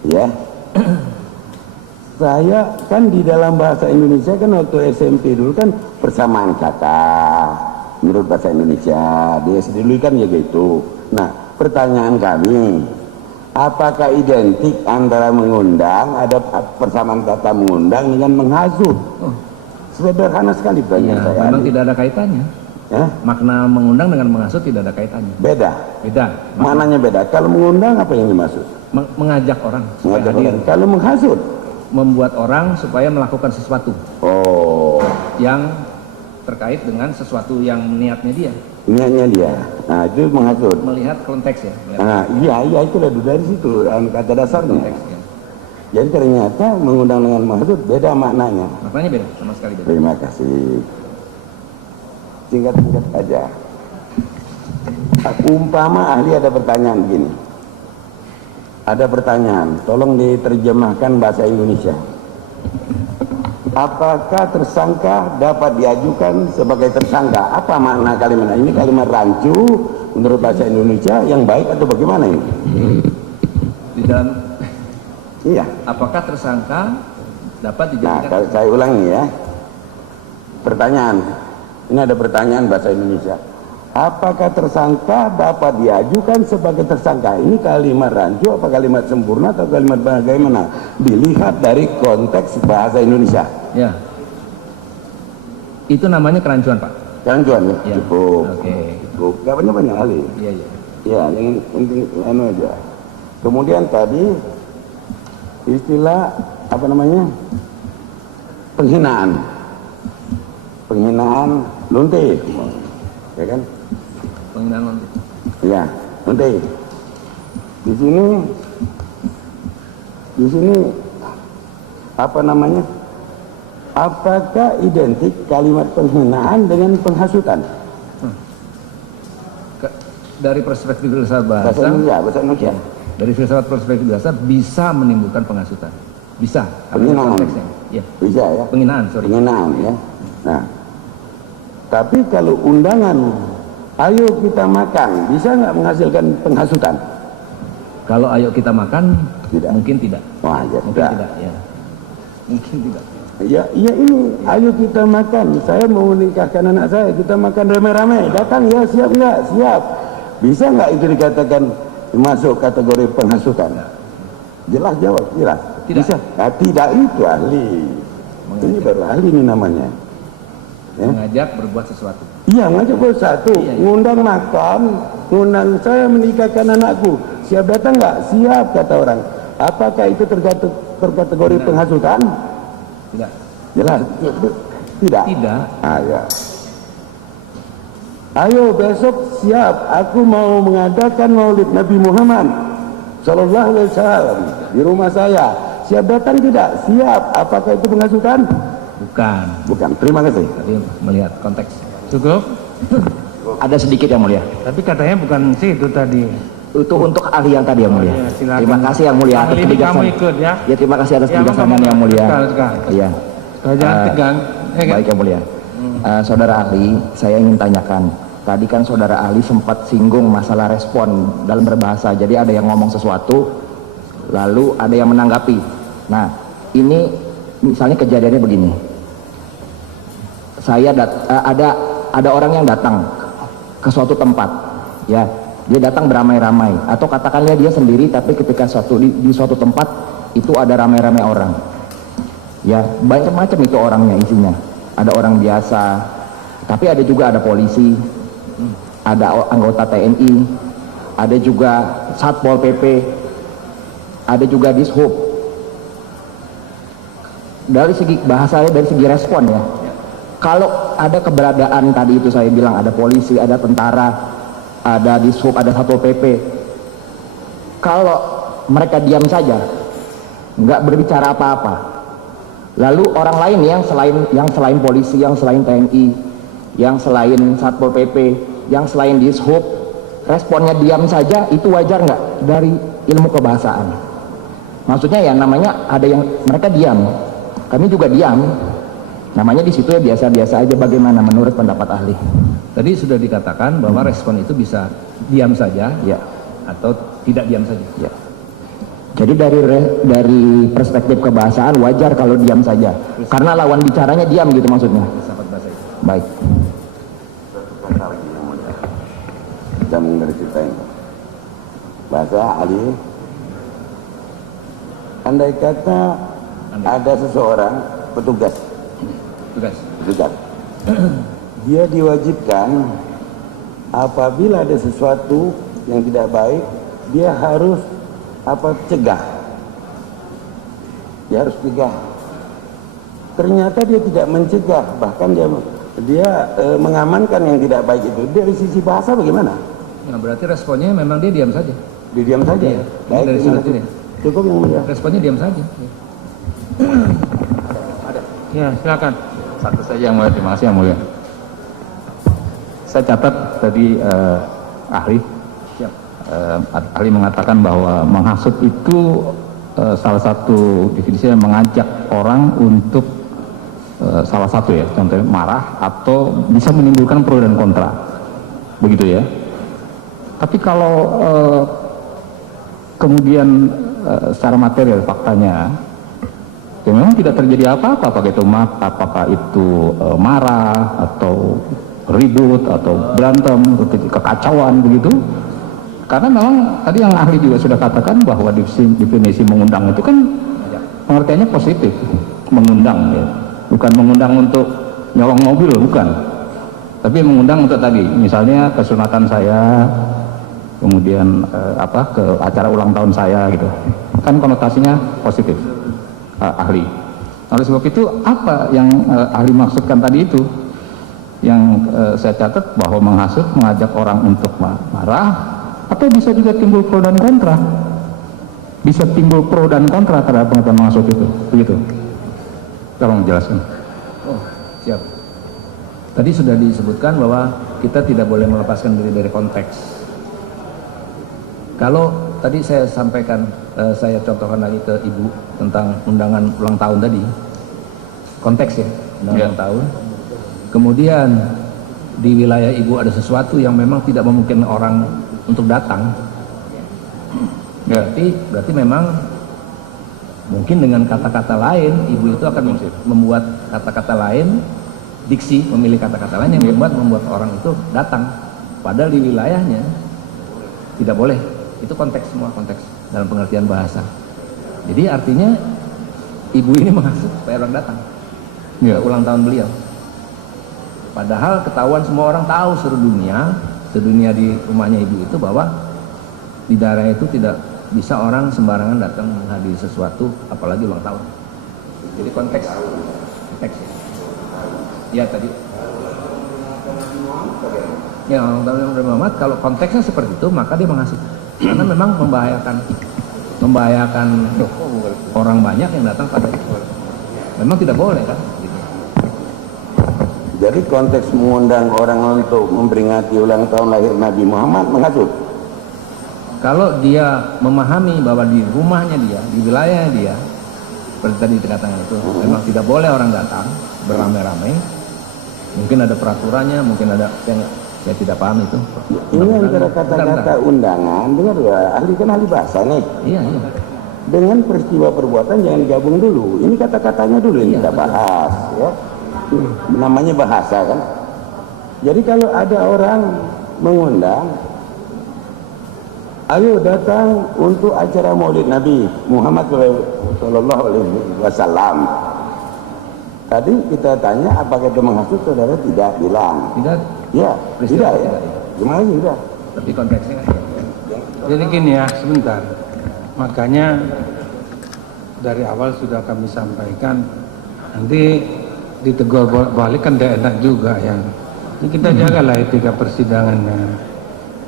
Ya. Saya kan di dalam bahasa Indonesia kan waktu SMP dulu kan persamaan kata menurut bahasa Indonesia. Di SD dulu kan ya gitu. Nah, pertanyaan kami, apakah identik antara mengundang, ada persamaan kata mengundang dengan menghasut? Sederhana sekali pertanyaan saya. Memang tidak ada kaitannya. Makna mengundang dengan menghasut tidak ada kaitannya. Beda. Maknanya beda. Kalau mengundang apa yang dimaksud? Mengajak orang. Mengajak orang. Kalau menghasut? Membuat orang supaya melakukan sesuatu. Yang terkait dengan sesuatu yang niatnya dia. Niatnya dia. Nah, itu menghasut. Melihat konteks ya. Nah, iya itulah dari situ kata dasarnya. Konteks, ya. Jadi ternyata mengundang dengan menghasut beda maknanya. Maknanya beda, sama sekali beda. Terima kasih. Singkat-singkat aja. Umpama ahli ada pertanyaan begini. Ada pertanyaan, tolong diterjemahkan bahasa Indonesia. Apakah tersangka dapat diajukan sebagai tersangka? Apa makna kalimat ini? Kalimat rancu menurut bahasa Indonesia yang baik atau bagaimana ini? Di dalam iya. Apakah tersangka dapat dijadikan? Nah, saya ulangi ya. Pertanyaan. Ini ada pertanyaan bahasa Indonesia. Apakah tersangka dapat diajukan sebagai tersangka? Ini kalimat rancu apa kalimat sempurna atau kalimat bagaimana? Dilihat dari konteks bahasa Indonesia. Ya. Itu namanya kerancuan, Pak. Kerancuan ya? Ya. Cukup. Oke. Cukup. Gak banyak-banyak ahli. Iya. Ya, yang penting anu aja. Kemudian tadi istilah apa namanya, penghinaan lonte, ya kan? Penghinaan lonte. Ya, lonte. Di sini apa namanya? Apakah identik kalimat penghinaan dengan penghasutan? Dari perspektif filsafat Bahasa Indonesia. Dari filsafat perspektif bahasa bisa menimbulkan penghasutan. Bisa. Penghinaan. Konteksnya. Ya. Bisa ya? Penghinaan, sorry. Penghinaan ya. Nah, tapi kalau undangan, ayo kita makan, bisa nggak menghasilkan penghasutan? Kalau ayo kita makan, Tidak. mungkin tidak. Wah, ya Mungkin tidak. tidak, ya. Mungkin tidak. Ya ini, ayo kita makan. Saya mau menikahkan anak saya, kita makan rame-rame. Datang ya, siap nggak? Siap. Bisa nggak itu dikatakan masuk kategori penghasutan? Jelas jawab, jelas. Tidak. Bisa? Nah, tidak, itu ahli. Ini baru ahli ini namanya. Ya? Mengajak berbuat sesuatu. Iya, ngajak buat satu, ngundang makan, ngundang saya menikahkan anakku. Siap datang nggak? Siap, kata orang. Apakah itu terkategori penghasutan? Tidak. Jelas. Tidak. Tidak. Ya. Ayo besok siap, aku mau mengadakan Maulid Nabi Muhammad Sallallahu Alaihi Wasallam di rumah saya. Siap datang tidak? Siap. Apakah itu penghasutan? Bukan. Bukan. Terima kasih. Tadi melihat konteks. Cukup? Ada sedikit yang mulia. Tapi katanya bukan sih itu tadi. Itu untuk ahli yang tadi yang mulia. iya, silakan. Terima kasih yang mulia atas Ahli ini kebijaksanaan. kamu ikut ya. Ya, terima kasih atas Ya, kebijaksanaan kamu yang mulia. sekarang. Iya. Jangan tegang. Kan? Baik yang mulia. Saudara ahli, saya ingin tanyakan. Tadi kan saudara ahli sempat singgung masalah respon dalam berbahasa. Jadi ada yang ngomong sesuatu, lalu ada yang menanggapi. Nah, ini misalnya kejadiannya begini. Ada orang yang datang ke suatu tempat, ya. Dia datang beramai-ramai, atau katakanlah dia sendiri, tapi ketika di suatu tempat itu ada ramai-ramai orang. Ya, macam-macam itu orangnya isinya. Ada orang biasa, tapi ada juga ada polisi, ada anggota TNI, ada juga Satpol PP, ada juga Dishub. Dari segi bahasanya, dari segi respon ya. Kalau ada keberadaan tadi itu saya bilang ada polisi, ada tentara, ada Dishub, ada Satpol PP. Kalau mereka diam saja, nggak berbicara apa-apa. Lalu orang lain yang selain polisi, yang selain TNI, yang selain Satpol PP, yang selain Dishub, responnya diam saja, itu wajar nggak dari ilmu kebahasaan? Maksudnya ya namanya ada yang mereka diam, kami juga diam. Namanya di situ ya biasa-biasa aja. Bagaimana menurut pendapat ahli? Tadi sudah dikatakan bahwa respon itu bisa diam saja, Ya. atau tidak diam saja. Ya. Jadi dari perspektif kebahasaan wajar kalau diam saja, karena lawan bicaranya diam gitu maksudnya. Filsafat bahasa itu. Baik. Kita menceritakan bahasa ahli. Andai kata ada seseorang petugas, dia diwajibkan apabila ada sesuatu yang tidak baik, dia harus cegah. Dia harus cegah. Ternyata dia tidak mencegah, bahkan dia mengamankan yang tidak baik itu. Dari sisi bahasa bagaimana? Nah, berarti responnya memang dia diam saja. Dia diam saja. Iya. Baik, Dari terima sudut kasih. ini. Cukup yang mulia. Responnya diam saja. Ya, silakan. Satu saja yang mulia, terima kasih yang mulia. Saya catat tadi ahli. Ahli mengatakan bahwa menghasut itu salah satu definisi yang mengajak orang untuk salah satu ya, contohnya marah atau bisa menimbulkan pro dan kontra, begitu ya. Tapi kalau kemudian secara material faktanya, ya memang tidak terjadi apa-apa, apakah itu marah atau ribut atau berantem, kekacauan begitu. Karena memang tadi yang ahli juga sudah katakan bahwa definisi mengundang itu kan pengertiannya positif, mengundang ya. Bukan mengundang untuk nyolong mobil, bukan. Tapi mengundang untuk tadi, misalnya kesunatan saya, kemudian ke acara ulang tahun saya gitu. Kan konotasinya positif. ahli. Oleh sebab itu apa yang ahli maksudkan tadi itu? Yang saya catat bahwa menghasut mengajak orang untuk marah, atau bisa juga timbul pro dan kontra. Bisa timbul pro dan kontra terhadap pengetahuan menghasut itu, begitu. Tolong jelaskan. Oh, siap. Tadi sudah disebutkan bahwa kita tidak boleh melepaskan diri dari konteks. Kalau tadi saya sampaikan, saya contohkan lagi ke Ibu tentang undangan ulang tahun tadi, konteks ya, undangan ulang tahun. Kemudian di wilayah Ibu ada sesuatu yang memang tidak memungkinkan orang untuk datang. Berarti memang mungkin dengan kata-kata lain, Ibu itu akan membuat kata-kata lain, diksi, memilih kata-kata lain yang membuat orang itu datang. Padahal di wilayahnya tidak boleh. Itu konteks, semua konteks dalam pengertian bahasa. Jadi artinya Ibu ini menghasut supaya orang datang ke ulang tahun beliau. Padahal ketahuan, semua orang tahu sedunia di rumahnya Ibu itu bahwa di daerah itu tidak bisa orang sembarangan datang menghadiri sesuatu, apalagi ulang tahun. Jadi konteks. Ya tadi. Ya ulang tahun Nabi Muhammad, kalau konteksnya seperti itu maka dia menghasut. Karena memang membahayakan orang banyak yang datang pada itu. Memang tidak boleh kan? Gitu. Jadi konteks mengundang orang untuk memperingati ulang tahun lahir Nabi Muhammad menghasut. Kalau dia memahami bahwa di rumahnya dia, di wilayahnya dia, seperti tadi dikatakan itu, memang tidak boleh orang datang beramai-ramai. Mungkin ada peraturannya, mungkin ada, saya tidak paham itu. Ini antara kata-kata undangan, dengar ya, ahli kan ahli bahasa nih. Iya. Dengan peristiwa perbuatan jangan digabung dulu. Ini kata-katanya dulu yang kita bahas, ya. Namanya bahasa kan. Jadi kalau ada orang mengundang, ayo datang untuk acara Maulid Nabi Muhammad Sallallahu Alaihi Wasallam. Tadi kita tanya apakah itu menghasut, saudara tidak bilang. Tidak. Ya, tidak ya. Gimana sih tidak? Tapi konteksnya. Jadi gini ya, sebentar. Makanya dari awal sudah kami sampaikan, nanti ditegur balik kan tidak enak juga ya. Jadi kita jagalah etika persidangannya.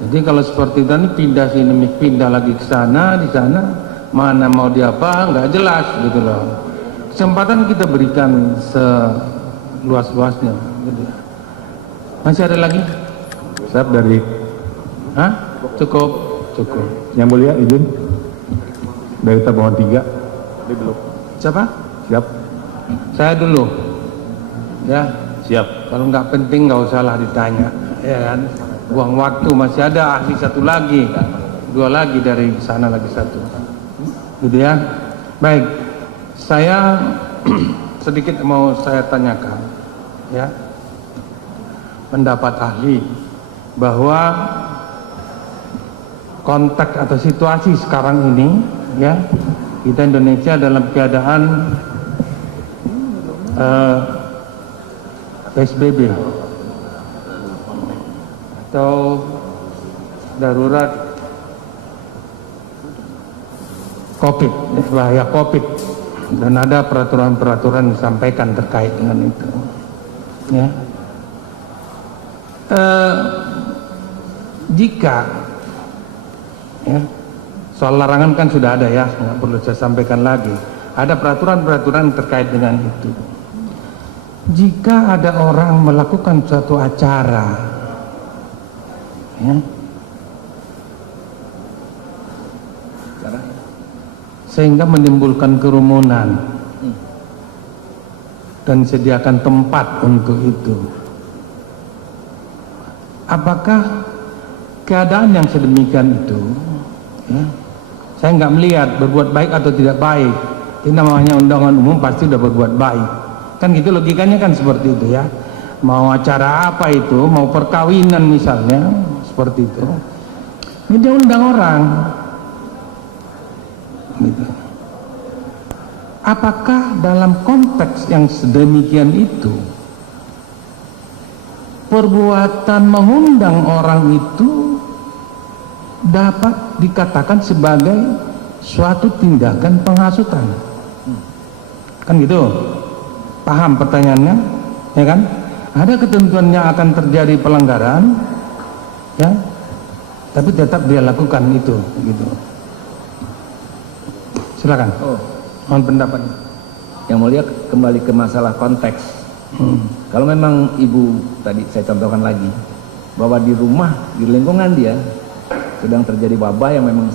Jadi kalau seperti itu ini pindah sini, pindah lagi ke sana, di sana, mana mau diapa, nggak jelas gitu loh. Kesempatan kita berikan seluas-luasnya. Gitu. Masih ada lagi? Siap dari. Hah? Cukup. Yang mulia izin dari tabungan 3. Siapa? Siap. Saya dulu. Ya. Siap. Kalau nggak penting nggak usahlah ditanya, ya kan? Buang waktu, masih ada ahli satu lagi, 2 lagi dari sana lagi 1. Gitu ya. Baik. Saya sedikit mau saya tanyakan, ya. Pendapat ahli bahwa konteks atau situasi sekarang ini, ya, kita Indonesia dalam keadaan PSBB atau darurat COVID, bahaya COVID, dan ada peraturan-peraturan disampaikan terkait dengan itu, ya. Jika ya, soal larangan kan sudah ada ya, nggak perlu saya sampaikan lagi. Ada peraturan-peraturan terkait dengan itu. Jika ada orang melakukan suatu acara, ya, sehingga menimbulkan kerumunan dan sediakan tempat untuk itu, apakah keadaan yang sedemikian itu, ya, saya nggak melihat berbuat baik atau tidak baik. Ini namanya undangan umum, pasti udah berbuat baik. Kan gitu logikanya kan seperti itu ya. Mau acara apa itu, mau perkawinan misalnya, seperti itu. Ini dia undang orang. Gitu. Apakah dalam konteks yang sedemikian itu, perbuatan mengundang orang itu dapat dikatakan sebagai suatu tindakan penghasutan? Kan gitu. Paham pertanyaannya? Ya kan? Ada ketentuan yang akan terjadi pelanggaran, ya, tapi tetap dia lakukan itu, gitu. Silakan. Mohon pendapat. Yang mulia, kembali ke masalah konteks. Kalau memang ibu tadi saya contohkan lagi bahwa di rumah, di lingkungan dia sedang terjadi wabah yang memang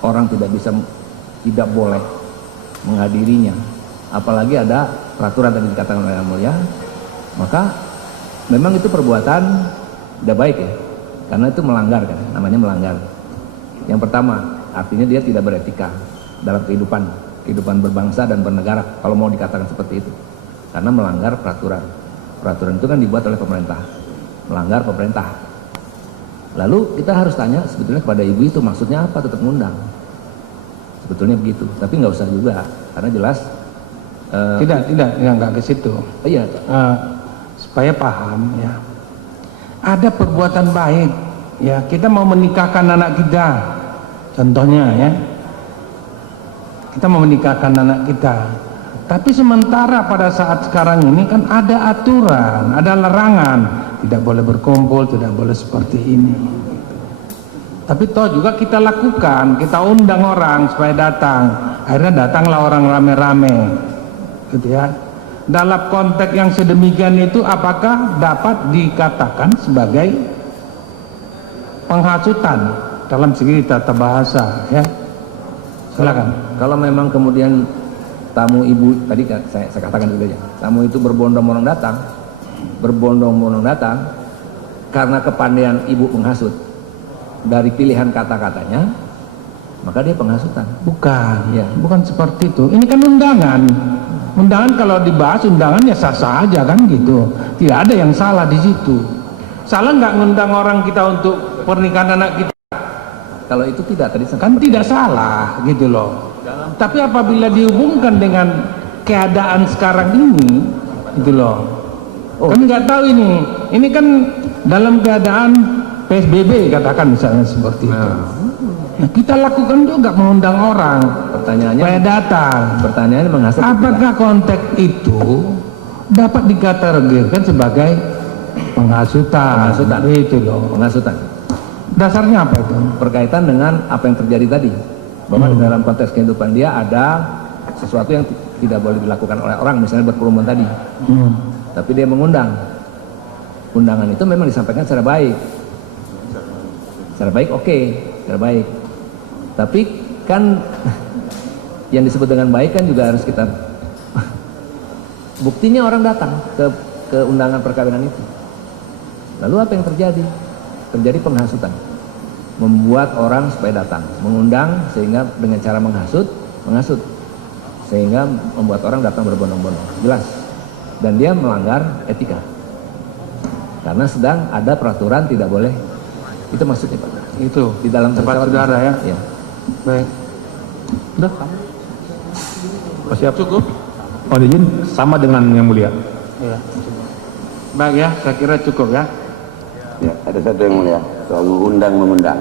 orang tidak boleh menghadirinya, apalagi ada peraturan tadi dikatakan oleh Yang Mulia, maka memang itu perbuatan tidak baik ya, karena itu melanggar kan, namanya melanggar. Yang pertama, artinya dia tidak beretika dalam kehidupan berbangsa dan bernegara, kalau mau dikatakan seperti itu, karena melanggar peraturan. Peraturan itu kan dibuat oleh pemerintah, melanggar pemerintah. Lalu kita harus tanya sebetulnya kepada ibu itu maksudnya apa tetap ngundang, sebetulnya begitu, tapi nggak usah juga, karena jelas tidak ya, nggak ke situ. Iya. Supaya paham ya, ada perbuatan baik ya, kita mau menikahkan anak kita, contohnya ya, kita mau menikahkan anak kita, tapi sementara pada saat sekarang ini kan ada aturan, ada larangan, tidak boleh berkumpul, tidak boleh seperti ini. Tapi toh juga kita lakukan, kita undang orang supaya datang, akhirnya datanglah orang rame-rame, gitu ya. Dalam konteks yang sedemikian itu apakah dapat dikatakan sebagai penghasutan dalam segi tata bahasa ya? Silakan. Kalau memang kemudian tamu ibu tadi saya katakan dulu aja, tamu itu berbondong-bondong datang karena kepandaian ibu menghasut dari pilihan kata-katanya, maka dia penghasutan. Bukan, ya, bukan seperti itu. Ini kan undangan. Undangan kalau dibahas undangannya sah-sah aja kan gitu. Tidak ada yang salah di situ. Salah nggak ngundang orang kita untuk pernikahan anak kita? Kalau itu tidak tadi Kan tidak salah gitu loh. Tapi apabila dihubungkan dengan keadaan sekarang ini, gitu loh. Kami nggak tahu ini. Ini kan dalam keadaan PSBB katakan misalnya seperti itu. Nah, kita lakukan juga mengundang orang. Pertanyaannya supaya datang. Pertanyaannya menghasut. Apakah konteks itu dapat dikategorikan sebagai penghasutan? Itu loh. Penghasutan. Dasarnya apa itu? Berkaitan dengan apa yang terjadi tadi, bahwa dalam konteks kehidupan dia ada sesuatu yang tidak boleh dilakukan oleh orang, misalnya berkerumun tadi. Tapi dia mengundang. Undangan itu memang disampaikan secara baik. Secara baik oke, secara baik. Tapi kan yang disebut dengan baik kan juga harus kita buktinya orang datang ke undangan perkawinan itu. Lalu apa yang terjadi? Terjadi penghasutan, membuat orang supaya datang, mengundang sehingga dengan cara menghasut sehingga membuat orang datang berbondong-bondong, jelas, dan dia melanggar etika karena sedang ada peraturan tidak boleh. Itu maksudnya Pak, Itu di dalam tempat saudara ya. Ya. Baik. Udah. Siap. Cukup. Mohon izin sama dengan Yang Mulia. Ya. Baik ya, saya kira cukup ya. Ya, ada satu yang mulia, soal mengundang.